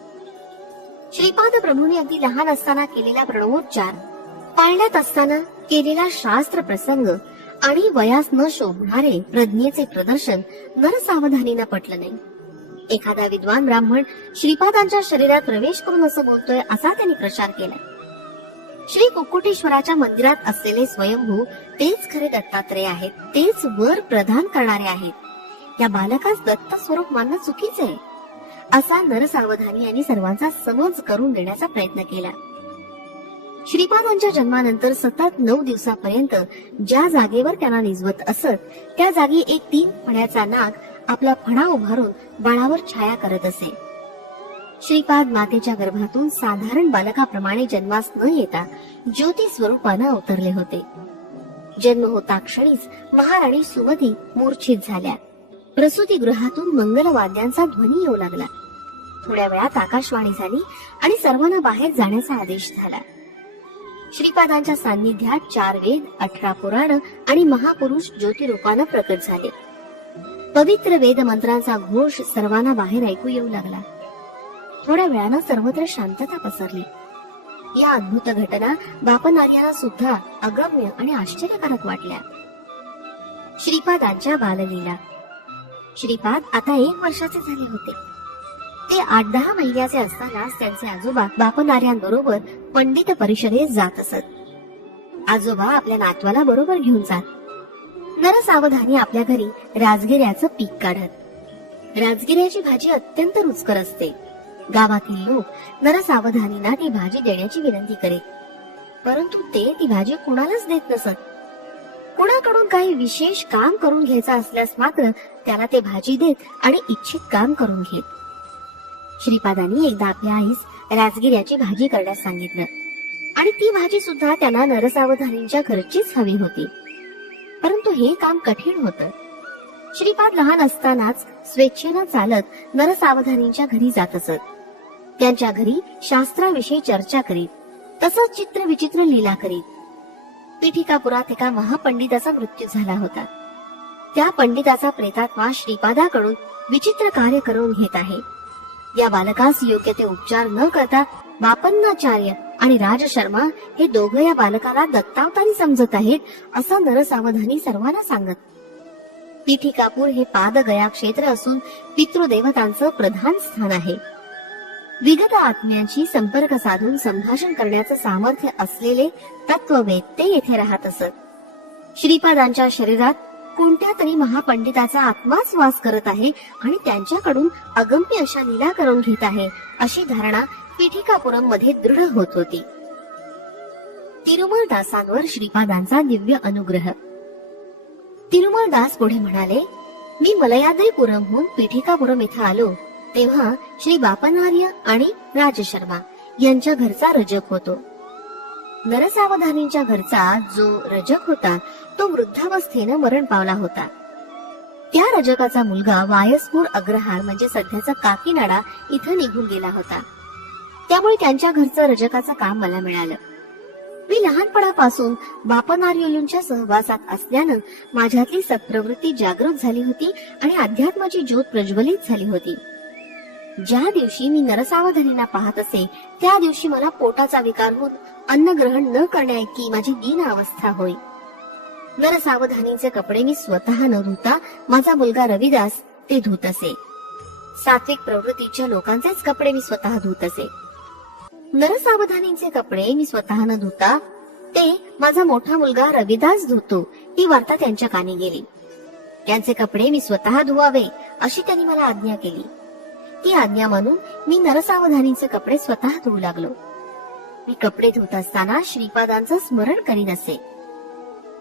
श्रीपाद प्रभूंनी अगदी लहान असताना केलेला प्रणवोच्चार, पाळण्यात असताना केलेला शास्त्र प्रसंग आणि वयास न शोभणारे प्रज्ञेचे प्रदर्शन नरसावधानींना पटलं नाही. एखादा विद्वान ब्राह्मण श्रीपादांच्या शरीरात प्रवेश करून असं बोलतोय असा त्यांनी प्रचार केला. श्री कुक्कुटेश्वराच्या मंदिरात असलेले स्वयंभू तेच खरे दत्तात्रय आहेत, तेच वर प्रदान करणारे आहेत. या बालकास दत्त स्वरूप मानणं चुकीचे आहे, असा नरसावधानी यांनी सर्वांचा समज करून देण्याचा प्रयत्न केला. श्रीपादांच्या जन्मानंतर सतत 9 दिवसापर्यंत ज्या जागेवर त्यांना निजवत असत, त्या जागी एक 3 फण्याचा नाग आपला फणा उभारून बाळावर छाया करत असे. श्रीपाद मातेच्या गर्भातून साधारण बालकाप्रमाणे जन्मास न येता ज्योती स्वरूपानं अवतरले होते. जन्म होता क्षणीच महाराणी सुमती मूर्छित झाल्या. प्रसूतीगृहातून मंगल वाद्यांचा ध्वनी येऊ लागला. थोड्या वेळात आकाशवाणी झाली आणि सर्वांना बाहेर जाण्याचा आदेश झाला. श्रीपादांच्या सान्निध्यात 4 वेद, 18 पुराण आणि महापुरुष ज्योतिरूपानं प्रकट झाले. पवित्र वेद मंत्रांचा घोष सर्वांना बाहेर ऐकू येऊ लागला. थोड्या वेळानं सर्वत्र शांतता पसरली. या अद्भुत घटना बापनार्यांना सुद्धा अगम्य आणि आश्चर्यकारक वाटल्या. श्रीपादांच्या बाललीला. श्रीपाद आता 1 वर्षाचे झाले होते. ते 8-10 महिन्याचे असतानाच त्यांचे आजोबा बापनार्यांबरोबर पंडित परिषदेत जात असत. आजोबा आपल्या नातवाला बरोबर घेऊन जात. नरसावधानी आपल्या घरी राजगिऱ्याचं पीक काढत. राजगिऱ्याची भाजी अत्यंत रुचकर असते. गावातील लोक नरसावधानींना ती भाजी देण्याची विनंती करीत, परंतु ते ती भाजी कुणालाच देत नसत. कुणाकडून काही विशेष काम करून घ्यायचं असल्यास मात्र त्याला ते भाजी देत आणि इच्छित काम करून घेत. श्रीपादांनी एकदा आपल्या आईस राजगिऱ्याची भाजी करण्यास सांगितलं आणि ती भाजी सुद्धा त्यांना नरसावधानींच्या घरचीच हवी होती, परंतु हे काम कठीण होतं. श्रीपाद लहान असतानाच स्वेच्छेनं चालत नरसावधानींच्या घरी जात असत. त्यांच्या घरी शास्त्राविषयी चर्चा करीत, तसंच चित्र विचित्र लीला करीत. पीठिकापुरात एका महापंडिताचा मृत्यू झाला होता. त्या पंडिताचा प्रेतात्मा श्रीपादाकडून विचित्र कार्य करून घेत आहे. या बालकास योग्य ते उपचार न करता बापन्नाचार्य आणि राजशर्मा हे दोघं या बालकाला दत्तावतारी समजत आहेत, असं नरसावधानी सर्वांना सांगत. पीठिकापूर हे पादगया क्षेत्र असून पितृदेवतांचं प्रधान स्थान आहे. विगत आत्म्यांशी संपर्क साधून संभाषण करण्याचं सामर्थ्य असलेले तत्ववेद ते येथे राहत असत. श्रीपादांच्या शरीरात कोणत्या तरी महापंडिताचा आत्माच वास करत आहे आणि त्यांच्याकडून अगम्य अशा लीला करून घेत आहे, अशी धारणा पीठिकापुरम मध्ये दृढ होत होती. तिरुमल दासांवर श्रीपादांचा दिव्य अनुग्रह. तिरुमल दास पुढे म्हणाले, मी मलयाद्रीपुरमहून पीठिकापुरम इथं आलो तेव्हा श्री बापनार्य आणि राजशर्मा यांच्या घरचा रजक होतो. नरसावधानींच्या घरचा जो रजक होता तो वृद्धावस्थेनं मरण पावला होता. त्या रजकाचा मुलगा वायस्पूर अग्रहार म्हणजे सध्याचा काकीनाडा इथं निघून गेला होता. त्यामुळे त्यांच्या घरचं रजकाचं काम मला मिळालं. मी लहानपणापासून बापनार्योलूंच्या सहवासात असल्यानं माझ्यातली सत्प्रवृत्ती जागृत झाली होती आणि अध्यात्माची ज्योत प्रज्वलित झाली होती. ज्या दिवशी मी नरसावधानींना पाहत असे त्या दिवशी मला पोटाचा विकार होऊन अन्न ग्रहण न करण्याइतकी माझी दीन अवस्था होई. नरसावधानींचे कपडे मी स्वतः न धुता माझा मुलगा रविदास ते धुत असे. सात्विक प्रवृत्तीच्या लोकांचेच कपडे मी स्वतः धुत असे. नरसावधानींचे कपडे मी स्वतः न धुता ते माझा मोठा मुलगा रविदास धुतो, ही वार्ता त्यांच्या कानी गेली. त्यांचे कपडे मी स्वतः धुवावे अशी त्यांनी मला आज्ञा केली. ती आज्ञा म्हणून मी नरसावधानींचे कपडे स्वतः धुवू लागलो. मी कपडे धुत असताना श्रीपादांचं स्मरण करीत असे.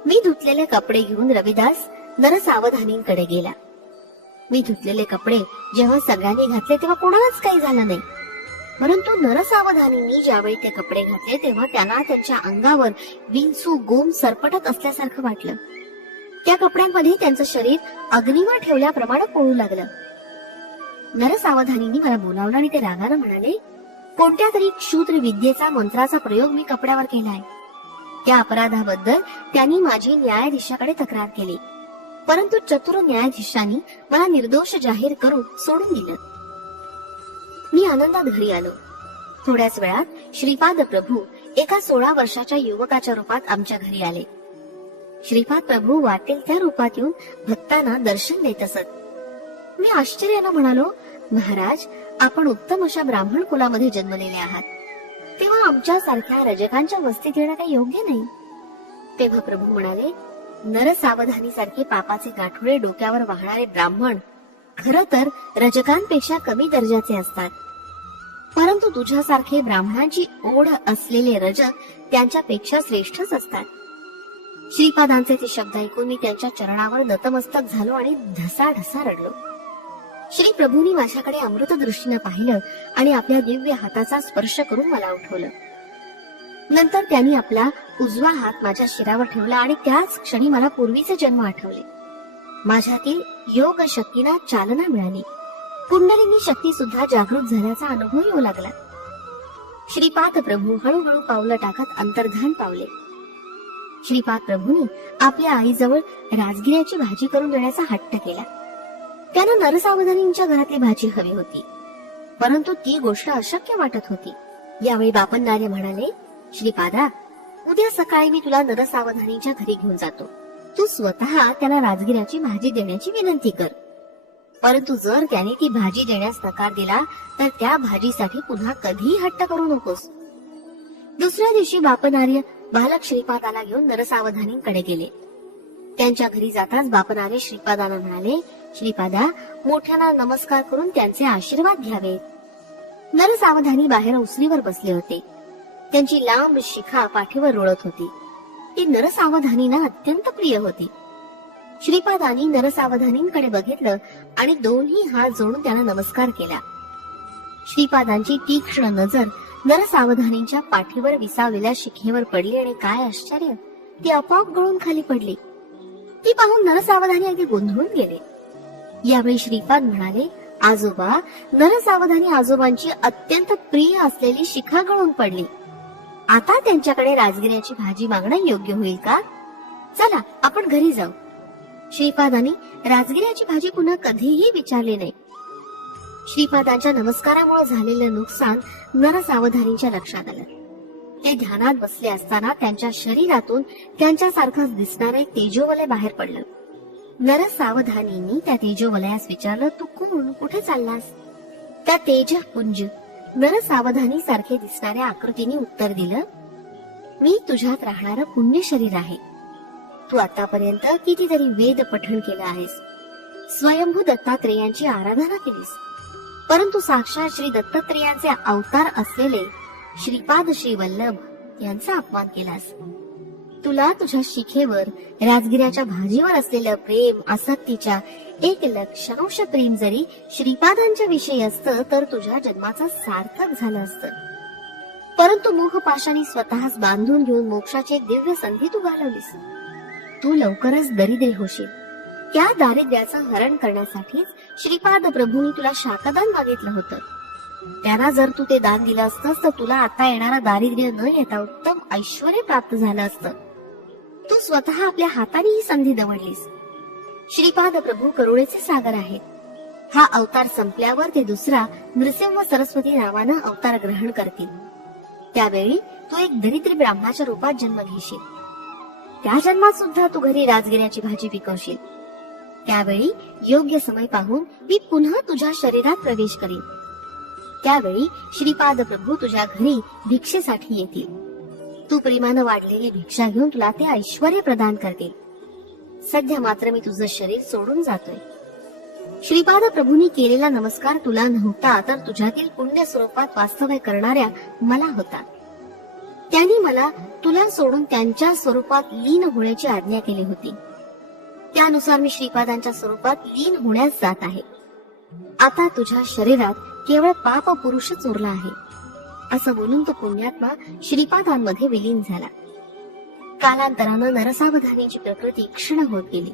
मी धुतलेले कपडे घेऊन रविदास नरसावधानींकडे गेला. मी धुतलेले कपडे जेव्हा सगळ्यांनी घातले तेव्हा कोणालाच काही झालं नाही, परंतु नरसावधानींनी ज्यावेळी ते कपडे घातले तेव्हा त्यांना त्यांच्या अंगावर विंचू गोम सरपटत असल्यासारखं वाटलं. त्या कपड्यांमध्ये त्यांचं शरीर अग्नीवर ठेवल्याप्रमाणे पोळू लागलं. नरसावधानींनी मला बोलावलं आणि ते रागानं म्हणाले, कोणत्या तरी क्षुद्र विद्येचा मंत्राचा प्रयोग मी कपड्यावर केलाय. त्या अपराधाबद्दल त्यांनी माझी न्यायाधीशाकडे तक्रार केली, परंतु चतुर न्यायाधीशांनी मला निर्दोष जाहीर करून सोडून दिलं. मी आनंदात घरी आलो. थोड्याच वेळात श्रीपाद प्रभू एका 16 वर्षाच्या युवकाच्या रूपात आमच्या घरी आले. श्रीपाद प्रभू वाटेल त्या रूपात येऊन भक्तांना दर्शन देत असत. मी आश्चर्यानं म्हणालो, महाराज आपण उत्तम अशा ब्राह्मण कुलामध्ये जन्मलेले आहात, तेव्हा आमच्या सारख्या रजकांच्या वस्तीत येणं काही योग्य नाही. तेव्हा प्रभू म्हणाले, नरसावधानी सारखे पापाचे गाठोडे डोक्यावर वाहणारे ब्राह्मण खर तर रजकांपेक्षा कमी दर्जाचे असतात, परंतु तुझ्यासारखे ब्राह्मणांची ओढ असलेले रजक त्यांच्यापेक्षा श्रेष्ठच असतात. श्रीपादांचे ते शब्द ऐकून मी त्यांच्या चरणावर नतमस्तक झालो आणि ढसाढसा रडलो. श्री प्रभूंनी माझ्याकडे अमृत दृष्टीनं पाहिलं आणि आपल्या दिव्य हाताचा स्पर्श करून मला उठवलं. नंतर त्यांनी आपला उजवा हात माझ्या शिरावर ठेवला आणि त्याच क्षणी मला पूर्वीचे जन्म आठवले. माझ्यातील योग शक्तीला चालना मिळाली. कुंडलिनी शक्ती सुद्धा जागृत झाल्याचा अनुभव येऊ लागला. श्रीपाद प्रभू हळूहळू पावलं टाकत अंतर्धान पावले. श्रीपाद प्रभूंनी आपल्या आईजवळ राजगिऱ्याची भाजी करून देण्याचा हट्ट केला. त्यांना नरसावधानींच्या घरातली भाजी हवी होती, परंतु ती गोष्ट अशक्य वाटत होती. यावेळी बापन्नार्य म्हणाले, श्रीपादा, उद्या सकाळी मी तुला नरसावधानीच्या घरी घेऊन जातो. तू स्वतः त्याला राजगिऱ्याची भाजी देण्याची विनंती कर. परंतु जर त्याने ती भाजी देण्यास नकार दिला तर त्या भाजीसाठी पुन्हा कधीही हट्ट करू नकोस. दुसऱ्या दिवशी बापन्नार्य बालक श्रीपादाला घेऊन नरसावधानींकडे गेले. त्यांच्या घरी जाताच बापन्नार्य श्रीपादाला म्हणाले, श्रीपादा, मोठ्यांना नमस्कार करून त्यांचे आशीर्वाद घ्यावे. नरसावधानी बाहेर उसरीवर बसले होते. त्यांची लांब शिखा पाठीवर रोळत होती. ती नरसावधानींना अत्यंत प्रिय होती. श्रीपादांनी नरसावधानींकडे बघितलं आणि दोन्ही हात जोडून त्यांना नमस्कार केला. श्रीपादांची तीक्ष्ण नजर नरसावधानींच्या पाठीवर विसावलेल्या शिखेवर पडली आणि काय आश्चर्य, ती आपोआप गळून खाली पडली. ती पाहून नरसावधानी अगदी गोंधळून गेले. यावेळी श्रीपाद म्हणाले, आजोबा, नरसावधानी आजोबांची अत्यंत प्रिय असलेली शिखा गळून पडली. आता त्यांच्याकडे राजगिऱ्याची भाजी मागणं योग्य होईल का? चला आपण घरी जाऊ. श्रीपादांनी राजगिऱ्याची भाजी पुन्हा कधीही विचारली नाही. श्रीपादांच्या नमस्कारामुळे झालेलं नुकसान नरसावधानीच्या लक्षात आलं. ते ध्यानात बसले असताना त्यांच्या शरीरातून त्यांच्यासारखंच दिसणारे तेजोवलय बाहेर पडलं. नरसावधानींनी त्या तेजोवलयास विचारलं, तू कोण, कुठे चाललास? त्या तेजपुंज नरसावधानी सारखे दिसणाऱ्या आकृतीने उत्तर दिलं, मी तुझ्यात राहणारं पुण्य शरीर आहे. तू आतापर्यंत कितीतरी वेद पठण केलं आहेस, स्वयंभू दत्तात्रेयांची आराधना केलीस, परंतु साक्षात श्री दत्तात्रेयांचे अवतार असलेले श्रीपाद श्री वल्लभ यांचा अपमान केलास. तुला तुझ्या शिखेवर राजगिऱ्याच्या भाजीवर असलेलं प्रेम आसक्तीच्या 1,00,000 प्रेम जरी श्रीपादांच्या विषयी असतं तर तुझ्या जन्माचं सार्थक झालं असतं. परंतु मोहपाशाने स्वतःच बांधून घेऊन मोक्षाची एक दिव्य संधी तू घालवलीस. तू लवकरच दरिद्री होशील. त्या दारिद्र्याचं हरण करण्यासाठीच श्रीपाद प्रभूंनी तुला शाकदान मागितलं होतं. त्यांना जर तू ते दान दिलं असतंस तर तुला आता येणारा दारिद्र्य न येता उत्तम ऐश्वर प्राप्त झालं असतं. तू स्वतः आपल्या हाताने ही संधी दवडलीस. श्रीपाद प्रभू करुणेचे सागर आहेत. हा अवतार संपल्यावर ते दुसरा नृसिंह सरस्वती नावानं अवतार ग्रहण करतील. त्यावेळी तू एक दरिद्री ब्राह्मणाच्या रूपात जन्म घेशील. त्या जन्मात सुद्धा तू घरी राजगिऱ्याची भाजी पिकवशील. त्यावेळी योग्य समय पाहून मी पुन्हा तुझ्या शरीरात प्रवेश करीन. त्यावेळी श्रीपाद प्रभू तुझ्या घरी भिक्षेसाठी येतील. तू प्रेमानं वाढलेली भिक्षा घेऊन तुला ते ऐश्वर्य प्रदान करतील. सध्या मात्र मी तुझं शरीर सोडून जातोय. श्रीपाद प्रभूंनी केलेला नमस्कार तुला नव्हता, तर तुझ्यातील पुण्य स्वरूपात वास्तव्य करणाऱ्या मला होता. त्यांनी मला तुला सोडून त्यांच्या स्वरूपात लीन होण्याची आज्ञा केली होती. त्यानुसार मी श्रीपादांच्या स्वरूपात लीन होण्यास जात आहे. आता तुझ्या शरीरात केवळ पाप पुरुषच उरला आहे. असं बोलून तो पुण्यात्मा श्रीपादांमध्ये विलीन झाला. कालांतरानं नरसावधानीची प्रकृती क्षीण होत गेली.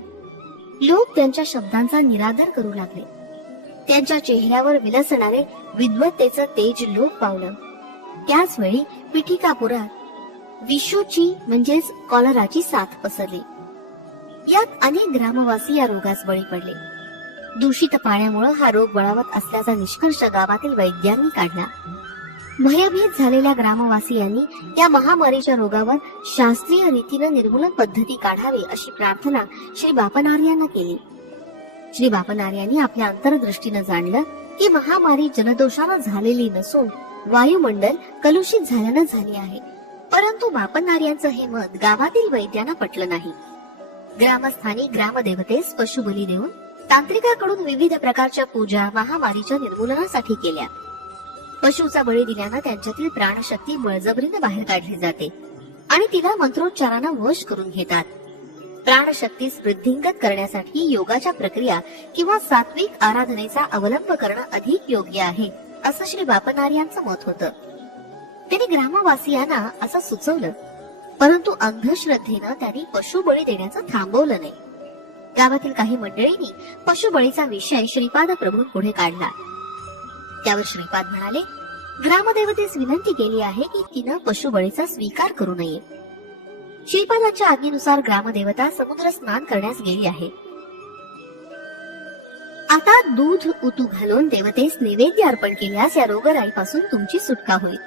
लोक त्यांच्या शब्दांचा निरादर करू लागले. त्यांच्या चेहऱ्यावर विलसणारे विद्वत्तेचं तेज लोप पावलं. त्याच वेळी पिठिकापुरात विषूची म्हणजेच कॉलराची साथ पसरली. यात अनेक ग्रामवासी या रोगास बळी पडले. दूषित पाण्यामुळे हा रोग बळावत असल्याचा निष्कर्ष गावातील वैद्यांनी काढला. भयभीत झालेल्या ग्रामवासियांनी या महामारीच्या रोगावर शास्त्रीय रीतीनं निर्मूलन पद्धती काढावी अशी प्रार्थना श्री बापन्नार्यांना केली. श्री बापन्नार्यांनी आपल्या अंतर्दृष्टीनं जाणलं की महामारी जलदोषानं झालेली नसून वायुमंडल कलुषित झाल्यानं झाली आहे. परंतु बापन्नार्यांचं हे मत गावातील वैद्यांना पटलं नाही. ग्रामस्थांनी ग्रामदेवतेस पशुबली देऊन तांत्रिकाकडून विविध प्रकारच्या पूजा महामारीच्या निर्मूलनासाठी केल्या. पशुचा बळी दिल्यानं त्यांच्यातील प्राणशक्ती बळजबरीने बाहेर काढली जाते आणि तिला मंत्रोच्चारानं वश करून घेतात. प्राणशक्तीस वृद्धिंगत करण्यासाठी योगाच्या प्रक्रिया किंवा सात्विक आराधनेचा अवलंब करणं अधिक योग्य आहे, असं श्री बापन्नार्यांचं मत होतं. त्यांनी ग्रामवासियांना असं सुचवलं, परंतु अंधश्रद्धेनं त्यांनी पशुबळी देण्याचं थांबवलं नाही. गावातील काही मंडळींनी पशुबळीचा विषय श्रीपाद प्रभू पुढे काढला. त्यावर श्रीपाद म्हणाले, ग्रामदेवतेस विनंती केली आहे की तिनं पशुबळीचा स्वीकार करू नये. श्रीपादांच्या आज्ञेनुसार ग्रामदेवता समुद्र स्नान करण्यास गेली आहे. आता दूध उतू घालून देवतेस नैवेद्य अर्पण केल्यास या रोगराईपासून तुमची सुटका होईल.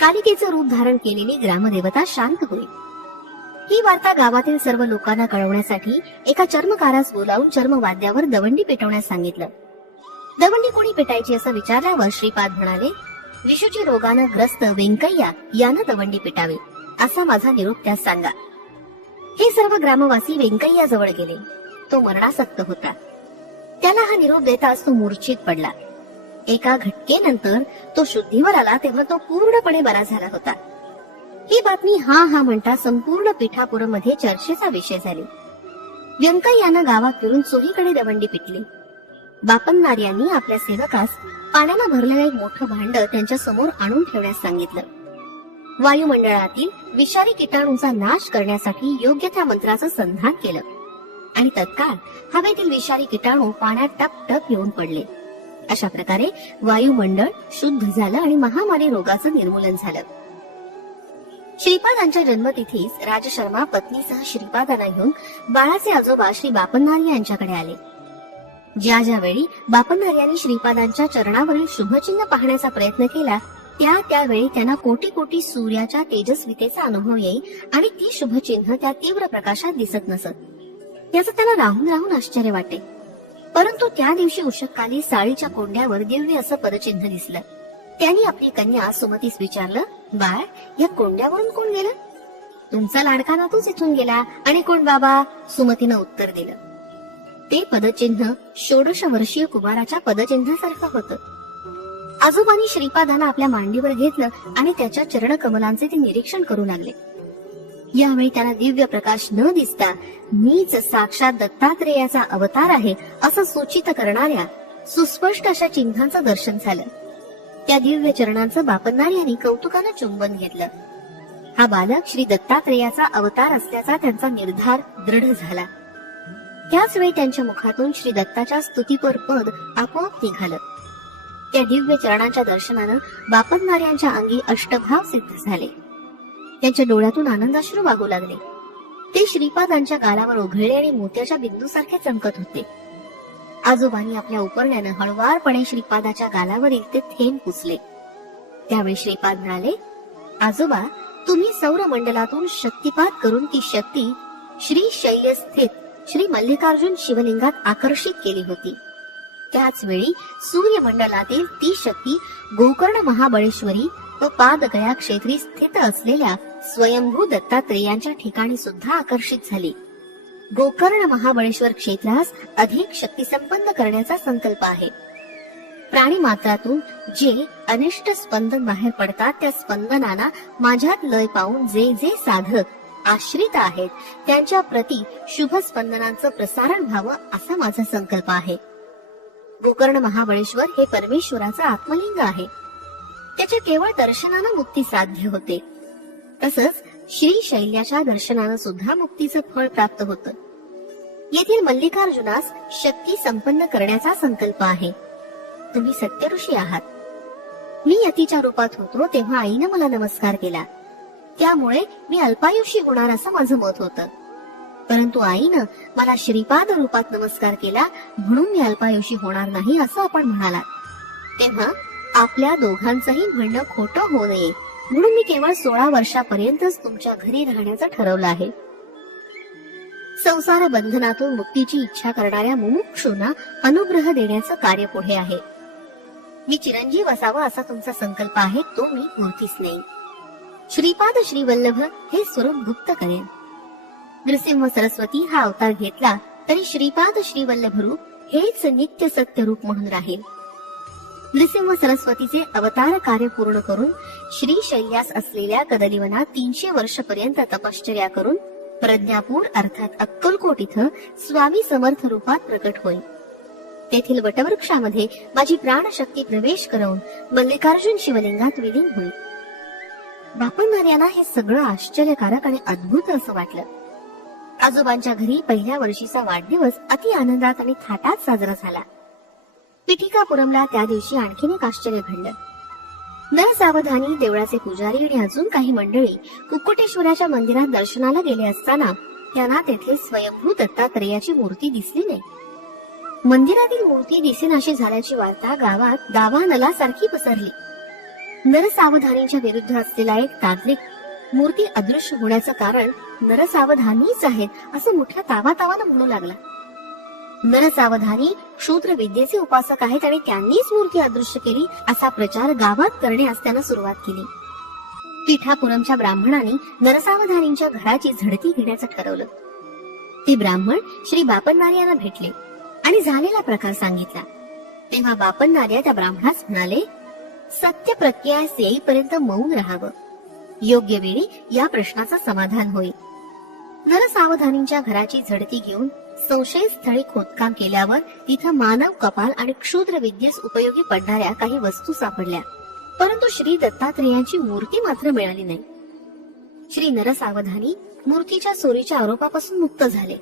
कालिकेचं रूप धारण केलेली ग्रामदेवता शांत होईल. ही वार्ता गावातील सर्व लोकांना कळवण्यासाठी एका चर्मकारास बोलावून चर्मवाद्यावर दवंडी पेटवण्यास सांगितलं. दवंडी कोणी पेटायची असं विचारल्यावर श्रीपाद म्हणाले, विषूची रोगानं ग्रस्त वेंकय्या यानं दवंडी पेटावी, असा माझा निरोप त्यास सांगा. हे सर्व ग्रामवासी वेंकय्या जवळ गेले. तो मरणासक्त होता. त्याला हा निरोप देताच तो मूर्छित पडला. एका घटकेनंतर तो शुद्धीवर आला तेव्हा तो पूर्णपणे बरा झाला होता. ही बातमी हा म्हणता संपूर्ण पीठापुरमध्ये चर्चेचा विषय झाली. व्यंकय्यानं गावात फिरून चोहीकडे दवंडी पिटली. बापन्नार्यांनी आपल्या सेवकास पाण्यानं भरलेलं एक मोठं भांड त्यांच्या समोर आणून ठेवण्यास सांगितलं. वायुमंडळातील विषारी कीटाणूंचा नाश करण्यासाठी योग्य त्या मंत्राचं संधान केलं आणि तत्काळ हवेतील विषारी कीटाणू पाण्यात टप टप येऊन पडले. अशा प्रकारे वायुमंडळ शुद्ध झालं आणि महामारी रोगाचं निर्मूलन झालं. श्रीपादांच्या जन्मतिथीस राजशर्मा पत्नीसह श्रीपादांना घेऊन बाळाचे आजोबा श्री बापन्नार्य यांच्याकडे आले. ज्या ज्यावेळी बापन्नार्यांनी श्रीपादांच्या चरणावरील शुभचिन्ह पाहण्याचा प्रयत्न केला त्यावेळी त्यांना कोटी कोटी सूर्याच्या तेजस्वितेचा अनुभव येई आणि ती शुभचिन्ह त्या तीव्र प्रकाशात दिसत नसत. याचं त्यांना राहून राहून आश्चर्य वाटे. परंतु त्या दिवशी उषःकाली साळीच्या कोंड्यावर दिव्य असं पदचिन्ह दिसलं. त्यांनी आपली कन्या सुमतीस विचारलं, बाळ, या कोंड्यावरून कोण गेलं? तुमचा लाडका नातूच इथून गेला. आणि कोण बाबा? सुमतीनं उत्तर दिलं. ते पदचिन्ह 16 वर्षीय कुमाराच्या पदचिन्हासारखं होतं. आजोबांनी श्रीपादांना आपल्या मांडीवर घेतलं आणि त्याच्या चरणकमलांचे ते निरीक्षण करू लागले. यावेळी त्यांना दिव्य प्रकाश न दिसता मीच साक्षात दत्तात्रेयाचा अवतार आहे असं सूचित करणाऱ्या सुस्पष्ट अशा चिन्हांचं दर्शन झालं. त्या दिव्य चरणांचं बापन्नार्यांनी कौतुकानं चुंबन घेतलं. हा बालक श्री दत्तात्रेयाचा अवतार असल्याचा त्यांचा निर्धार दृढ झाला. त्याच वेळी त्यांच्या मुखातून श्री दत्ताच्या स्तुतीपर पद आपोआप निघालं. त्या दिव्य चरणांच्या दर्शनानं बापन्नार्यांच्या अंगी अष्टभाव सिद्ध झाले. त्यांच्या डोळ्यातून आनंदाश्रू वाहू लागले. ते श्रीपादांच्या गालावर ओघळले आणि मोत्याच्या बिंदूसारखे चमकत होते. आजोबांनी आपल्या उपरण्यानं हळवारपणे श्रीपादाच्या गालावरील ते थेंब पुसले. त्यावेळी श्रीपाद म्हणाले, आजोबा, तुम्ही सौरमंडलातून शक्तिपात करून ती शक्ती श्री शैल्यस्थित श्री मल्लिकार्जुन शिवलिंगात आकर्षित केली होती. त्याच वेळी सूर्यमंडलातील ती शक्ती गोकर्ण महाबळेश्वरी व पादगया क्षेत्री स्थित असलेल्या स्वयंभू दत्तात्रेयांच्या ठिकाणी सुद्धा आकर्षित झाली. गोकर्ण महाबळेश्वर क्षेत्रास अधिक शक्ती संपन्न करण्याचा संकल्प आहे. प्राणी मात्रातून जे अनिष्ट स्पंदन बाहेर पडतात त्या स्पंदनांना माझ्यात लय पाहून जे जे साधक आश्रित आहेत त्यांच्या प्रती शुभ स्पंदनांचं प्रसारण व्हावं असा माझा संकल्प आहे. गोकर्ण महाबळेश्वर हे परमेश्वराचं आत्मलिंग आहे. त्याच्या केवळ दर्शनानं मुक्ती साध्य होते. तसंच श्री शैल्याच्या दर्शनानं सुद्धा मुक्तीचं फळ प्राप्त होतं. येथील मल्लिकार्जुनास शक्ती संपन्न करण्याचा संकल्प आहे. तुम्ही सत्यऋषी आहात. मी यतीच्या रूपात होतो तेव्हा आईनं मला नमस्कार केला. त्यामुळे मी अल्पायुषी होणार असं माझं मत होतं. परंतु आईनं मला श्रीपाद रूपात नमस्कार केला म्हणून मी अल्पायुषी होणार नाही असं आपण म्हणालात. तेव्हा आपल्या दोघांचंही म्हणणं खोटं होऊ नये म्हणून मी केवळ 16 वर्षापर्यंतच तुमच्या घरी राहण्याचं ठरवलं आहे. संसार बंधनातून मुक्तीची इच्छा करणाऱ्या मुमुक्षूंना अनुग्रह देण्याचं कार्य पुढे आहे. मी चिरंजीव असावा असा तुमचा संकल्प आहे तो मी मूर्तीच नाही. श्रीपाद श्री वल्लभ हे स्वरूप गुप्त करेन. नृसिंह सरस्वती हा अवतार घेतला तरी श्रीपाद श्री वल्लभ रूप हेच नित्य सत्य रूप म्हणून राहील. नृसिंह सरस्वतीचे अवतार कार्य पूर्ण करून श्री शैल्यास असलेल्या कदलीवनात 300 वर्षपर्यंत तपश्चर्या करून प्रज्ञापूर अर्थात अक्कलकोट इथं स्वामी समर्थ रूपात प्रकट होईल. तेथील वटवृक्षामध्ये माझी प्राणशक्ती प्रवेश करवून मल्लिकार्जुन शिवलिंगात विलीन होईल. बापणनार्यांना हे सगळं आश्चर्यकारक आणि अद्भुत असं वाटलं. आजोबांच्या घरी पहिल्या वर्षीचा वाढदिवस अति आनंदात आणि थाटात साजरा झाला. पिठिकापुरमला त्या दिवशी आणखीन एक आश्चर्य घडलं. नरसावधानी, देवळाचे पुजारी आणि अजून काही मंडळी कुक्कुटेश्वराच्या मंदिरात दर्शनाला गेले असताना त्यांना तेथे स्वयंभू दत्तात्रेयाची मूर्ती दिसली नाही. मंदिरातील मूर्ती दिसेनाशी झाल्याची वार्ता गावात दावानलासारखी पसरली. नरसावधानीच्या विरुद्ध असलेला एक तांत्रिक मूर्ती अदृश्य होण्याचं कारण नरसावधानीच आहेत असं मोठ्या तावातावानं म्हणू लागला. नरसावधानी शूद्र विद्येचे उपासक आहेत आणि त्यांनीच मूर्ती अदृश्य केली असा प्रचार गावात करण्यास त्यानं सुरुवात केली. पिठापुरमच्या ब्राह्मणांनी नरसावधानींच्या घराची झडती घेण्याचं ठरवलं. ते ब्राह्मण श्री बापणनार्यांना भेटले आणि झालेला प्रकार सांगितला. तेव्हा बापणनार्या त्या ब्राह्मणास म्हणाले, सत्य प्रत्ययास येईपर्यंत मौन राहावं. योग्य वेळी या प्रश्नाचं समाधान होईल. नरसावधानींच्या घराची झडती घेऊन संशय स्थळी खोदकाम केल्यावर तिथं मानव कपाल आणि क्षुद्र विद्येस उपयोगी पडणाऱ्या काही वस्तू सापडल्या, परंतु श्री दत्तात्रेयांची मूर्ती मात्र मिळाली नाही. श्री नरसावधानी मूर्तीच्या चोरीच्या आरोपापासून मुक्त झाले,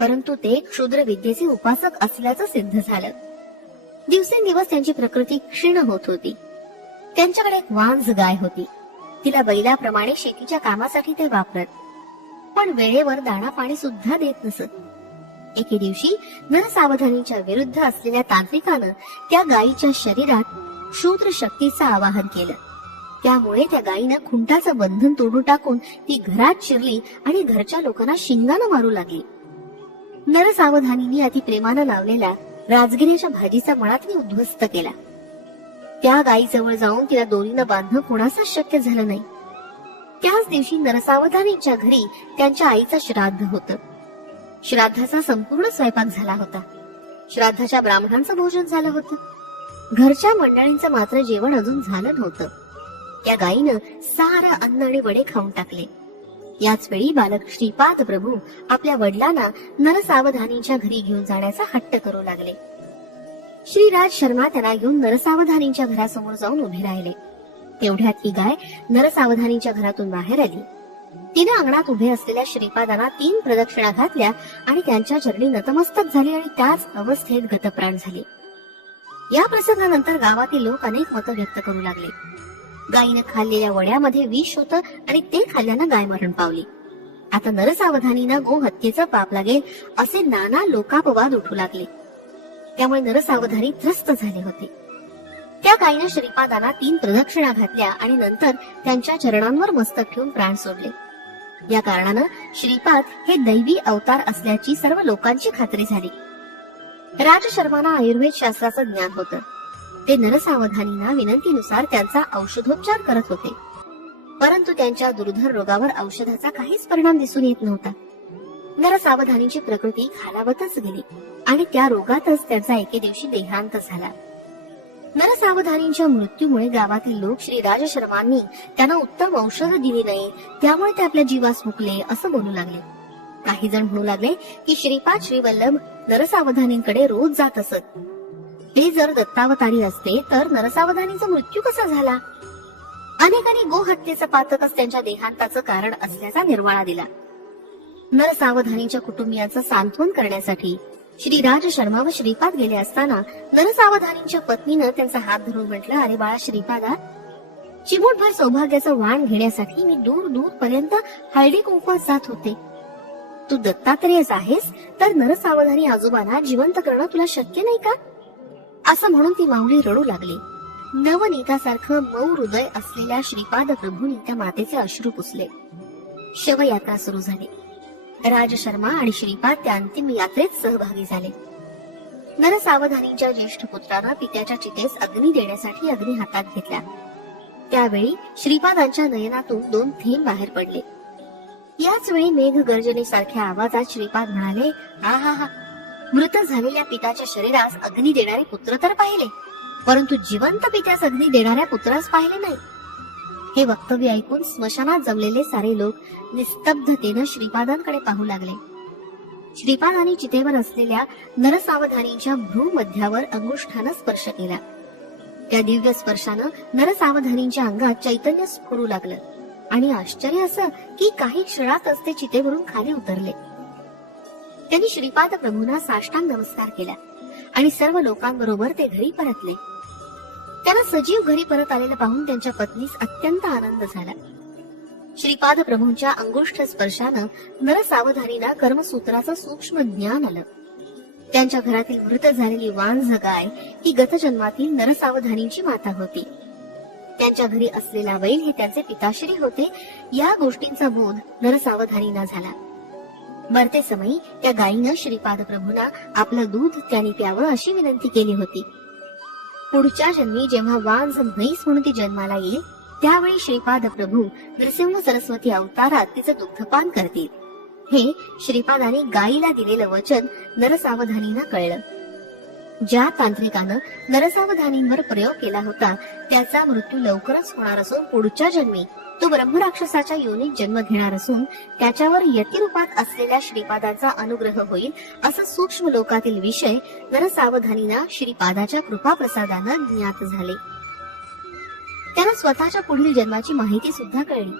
परंतु ते क्षुद्र विद्येचे उपासक असल्याचं सिद्ध झालं. दिवसेंदिवस त्यांची प्रकृती क्षीण होत होती. त्यांच्याकडे एक वांझ गाय होती. तिला बैलाप्रमाणे शेतीच्या कामासाठी ते वापरत, पण वेळेवर दाणा पाणी सुद्धा देत नसत. एके दिवशी नरसावधानीच्या विरुद्ध असलेल्या तांत्रिकानं त्या गायीच्या शरीरात शूद्र शक्तीचं आवाहन केलं. त्यामुळे त्या गायीनं खुंटाचं बंधन तोडून टाकून ती घरात शिरली आणि घरच्या लोकांना शिंगानं मारू लागली. नरसावधानींनी अति प्रेमानं लावलेला राजगिऱ्याच्या भाजीचा मळा तिने उद्ध्वस्त केला. त्या गायीजवळ जाऊन तिला दोरीनं बांधणं कोणाचंच शक्य झालं नाही. त्याच दिवशी नरसावधानींच्या घरी त्यांच्या आईचं श्राद्ध होतं. श्राद्धाचा संपूर्ण स्वयंपाक झाला होता. श्राद्धाच्या ब्राह्मणांचं भोजन झालं होतं. घरच्या मंडळींचं मात्र जेवण अजून झालं नव्हतं. त्या गायीनं सारं अन्न आणि वडे खाऊन टाकले. याच वेळी बालक श्रीपाद प्रभू आपल्या वडिलांना नरसावधानींच्या घरी घेऊन जाण्याचा हट्ट करू लागले. श्रीराज शर्मा त्यांना घेऊन नरसावधानींच्या घरासमोर जाऊन उभे राहिले. तेवढ्यात ही गाय नरसावधानींच्या घरातून बाहेर आली. तिने अंगणात उभे असलेल्या श्रीपादांना 3 प्रदक्षिणा घातल्या आणि त्यांच्या चरणी नतमस्तक झाली आणि त्याच अवस्थेत गतप्राण झाले. या प्रसंगानंतर गावातील लोक अनेक मतं व्यक्त करू लागले. गायीनं खाल्लेल्या वड्यामध्ये विष होतं आणि ते खाल्ल्यानं गाय मरण पावली. आता नरसावधानींना गो हत्येचं पाप लागेल असे नाना लोकापवाद उठू लागले. त्यामुळे नरसावधानी त्रस्त झाले होते. त्या गायीनं श्रीपादांना 3 प्रदक्षिणा घातल्या आणि नंतर त्यांच्या चरणांवर मस्तक ठेवून प्राण सोडले. या कारणानं श्रीपाद हे दैवी अवतार असल्याची सर्व लोकांची खात्री झाली. राजशर्मांना आयुर्वेद शास्त्राचं ज्ञान होतं. ते नरसावधानींना विनंतीनुसार त्यांचा औषधोपचार करत होते, परंतु त्यांच्या दुर्धर रोगावर औषधाचा काहीच परिणाम दिसून येत नव्हता. नरसावधानींची प्रकृती खालावतच गेली आणि त्या रोगातच त्यांचा एके दिवशी देहांत झाला. नरसावधानींच्या मृत्यूमुळे गावातील लोक श्री राजशर्मांनी त्यांना उत्तम औषध दिली नाही, त्यामुळे ते आपल्या जीवास मुकले असं बोलू लागले. काही जण म्हणू लागले की श्रीपाद श्रीवल्लभ नरसावधानींकडे रोज जात असत. ते जर दत्तावतारी असते तर नरसावधानीचा मृत्यू कसा झाला? अनेकांनी गोहत्येचं पातकच त्यांच्या देहांताचं कारण असल्याचा निर्वाळा दिला. नरसावधानीच्या कुटुंबियांचं सांत्वन करण्यासाठी श्री राज शर्मा व श्रीपाद गेले असताना नरसावधानींच्या पत्नीनं त्यांचा हात धरून म्हटलं, अरे बाळा श्रीपादा, चिमूटभर सौभाग्याचं वाण घेण्यासाठी मी दूर दूर पर्यंत हळदी कुंकवास जात होते. तू दत्तात्रेयच आहेस तर नरसावधानी आजोबांना जिवंत करणं तुला शक्य नाही का? असं म्हणून ती माऊली रडू लागली. नवनीतासारखं मऊ हृदय असलेल्या श्रीपाद प्रभूंनी त्या मातेचे अश्रू पुसले. शवयात्रा सुरू झाली. राज शर्मा आणि श्रीपाद त्या अंतिम यात्रेत सहभागी झाले. नरसावधानीच्या ज्येष्ठ पुत्रानं पित्याच्या चितेस अग्नी देण्यासाठी अग्नी हातात घेतला. त्यावेळी श्रीपादांच्या नयनातून 2 थेंब बाहेर पडले. याच वेळी मेघ गर्जनेसारख्या आवाजात श्रीपाद म्हणाले, हा हा हा, मृत झालेल्या पित्याच्या शरीरास अग्नी देणारे पुत्र तर पाहिले, परंतु जिवंत पित्यास अग्नी देणाऱ्या पुत्रास पाहिले नाही. हे वक्तव्य ऐकून स्मशानात जमलेले सारे लोक निस्तब्धतेनं श्रीपादांकडे पाहू लागले. श्रीपादांनी चितेवर असलेल्या नरसावधानीच्या भ्रूमध्यावर अंगुष्ठानं स्पर्श केला. त्या दिव्य स्पर्शानं नरसावधानीच्या अंगात चैतन्य स्फुरू लागलं आणि आश्चर्य असं की काही क्षणातच ते चितेवरून खाली उतरले. त्यांनी श्रीपाद प्रभूंना साष्टांग नमस्कार केला आणि सर्व लोकांबरोबर ते घरी परतले. त्यांना सजीव घरी परत आलेलं पाहून त्यांच्या पत्नीस अत्यंत आनंद झाला. श्रीपाद प्रभूंच्या अंगुष्ठ स्पर्शानं नरसावधानीला कर्मसूत्राचं सूक्ष्म ज्ञान आलं. त्यांच्या घरातील मृत झालेली वांझ गाय ही गतजन्मातील नरसावधानीची माता होती. त्यांच्या घरी असलेला बैल हे त्यांचे पिताश्री होते. या गोष्टींचा बोध नरसावधानीला झाला. मरते समयी त्या गायीनं श्रीपाद प्रभूंना आपलं दूध त्यांनी प्यावं अशी विनंती केली होती. पुढच्या जन्मी जेव्हा वांझ म्हैस म्हणून ती जन्माला येईल त्यावेळी श्रीपाद प्रभू नृसिंह सरस्वती अवतारात तिचं दुग्धपान करतील. हे श्रीपादाने गायीला दिलेलं वचन नरसावधानीला कळलं. ज्या तांत्रिकानं नरसावधानींवर प्रयोग केला होता त्याचा मृत्यू लवकरच होणार असून पुढच्या जन्मी तो ब्रह्मराक्षसाच्या योनीत जन्म घेणार असून त्याच्यावर यतिरूपात असलेल्या श्रीपादाचा अनुग्रह होईल असं सूक्ष्म लोकातील विषय नरसावधानीना श्रीपादाच्या कृपाप्रसादानं ज्ञात झाले. त्यांना स्वतःच्या पुढील जन्माची माहिती सुद्धा कळली.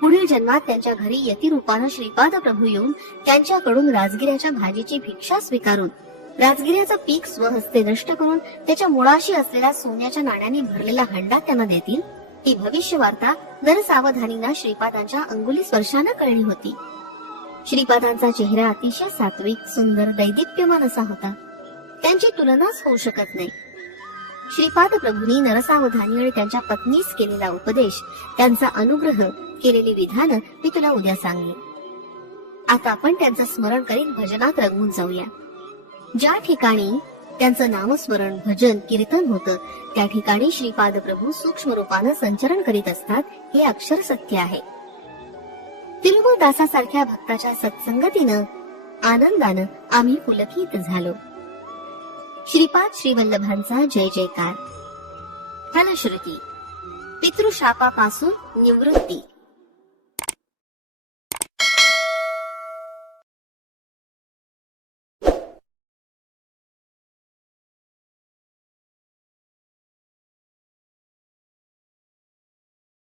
पुढील जन्मात त्यांच्या घरी यतिरूपानं श्रीपाद प्रभू येऊन त्यांच्याकडून राजगिऱ्याच्या भाजीची भिक्षा स्वीकारून राजगिऱ्याचं पीक स्वहस्ते नष्ट करून त्याच्या मुळाशी असलेल्या सोन्याच्या नाण्यांनी भरलेला हंडा त्यांना देतील. ही भविष्य वार्ता नरसावधानीना श्रीपादांच्या अंगुली स्पर्शानं कळली होती. श्रीपादांचा चेहरा अतिशय सात्विक, सुंदर, दैदिप्यमान असा होता. त्यांची तुलनाच होऊ शकत नाही. श्रीपाद प्रभूंनी नरसावधानी आणि त्यांच्या पत्नीस केलेला उपदेश, त्यांचा अनुग्रह, केलेली विधानं मी तुला उद्या सांगेन. आता आपण त्यांचं स्मरण करीत भजनात रंगून जाऊया. ज्या ठिकाणी त्यांचं नामस्मरण, भजन, कीर्तन होतं त्या ठिकाणी श्रीपाद प्रभू सूक्ष्म रूपानं संचरण करीत असतात हे अक्षर सत्य आहे. तिरुमल दासासारख्या भक्ताच्या सत्संगतीनं आनंदानं आम्ही पुलकित झालो. श्रीपाद श्रीवल्लभांचा जय जयकार. फलश्रुती. पितृशापापासून निवृत्ती.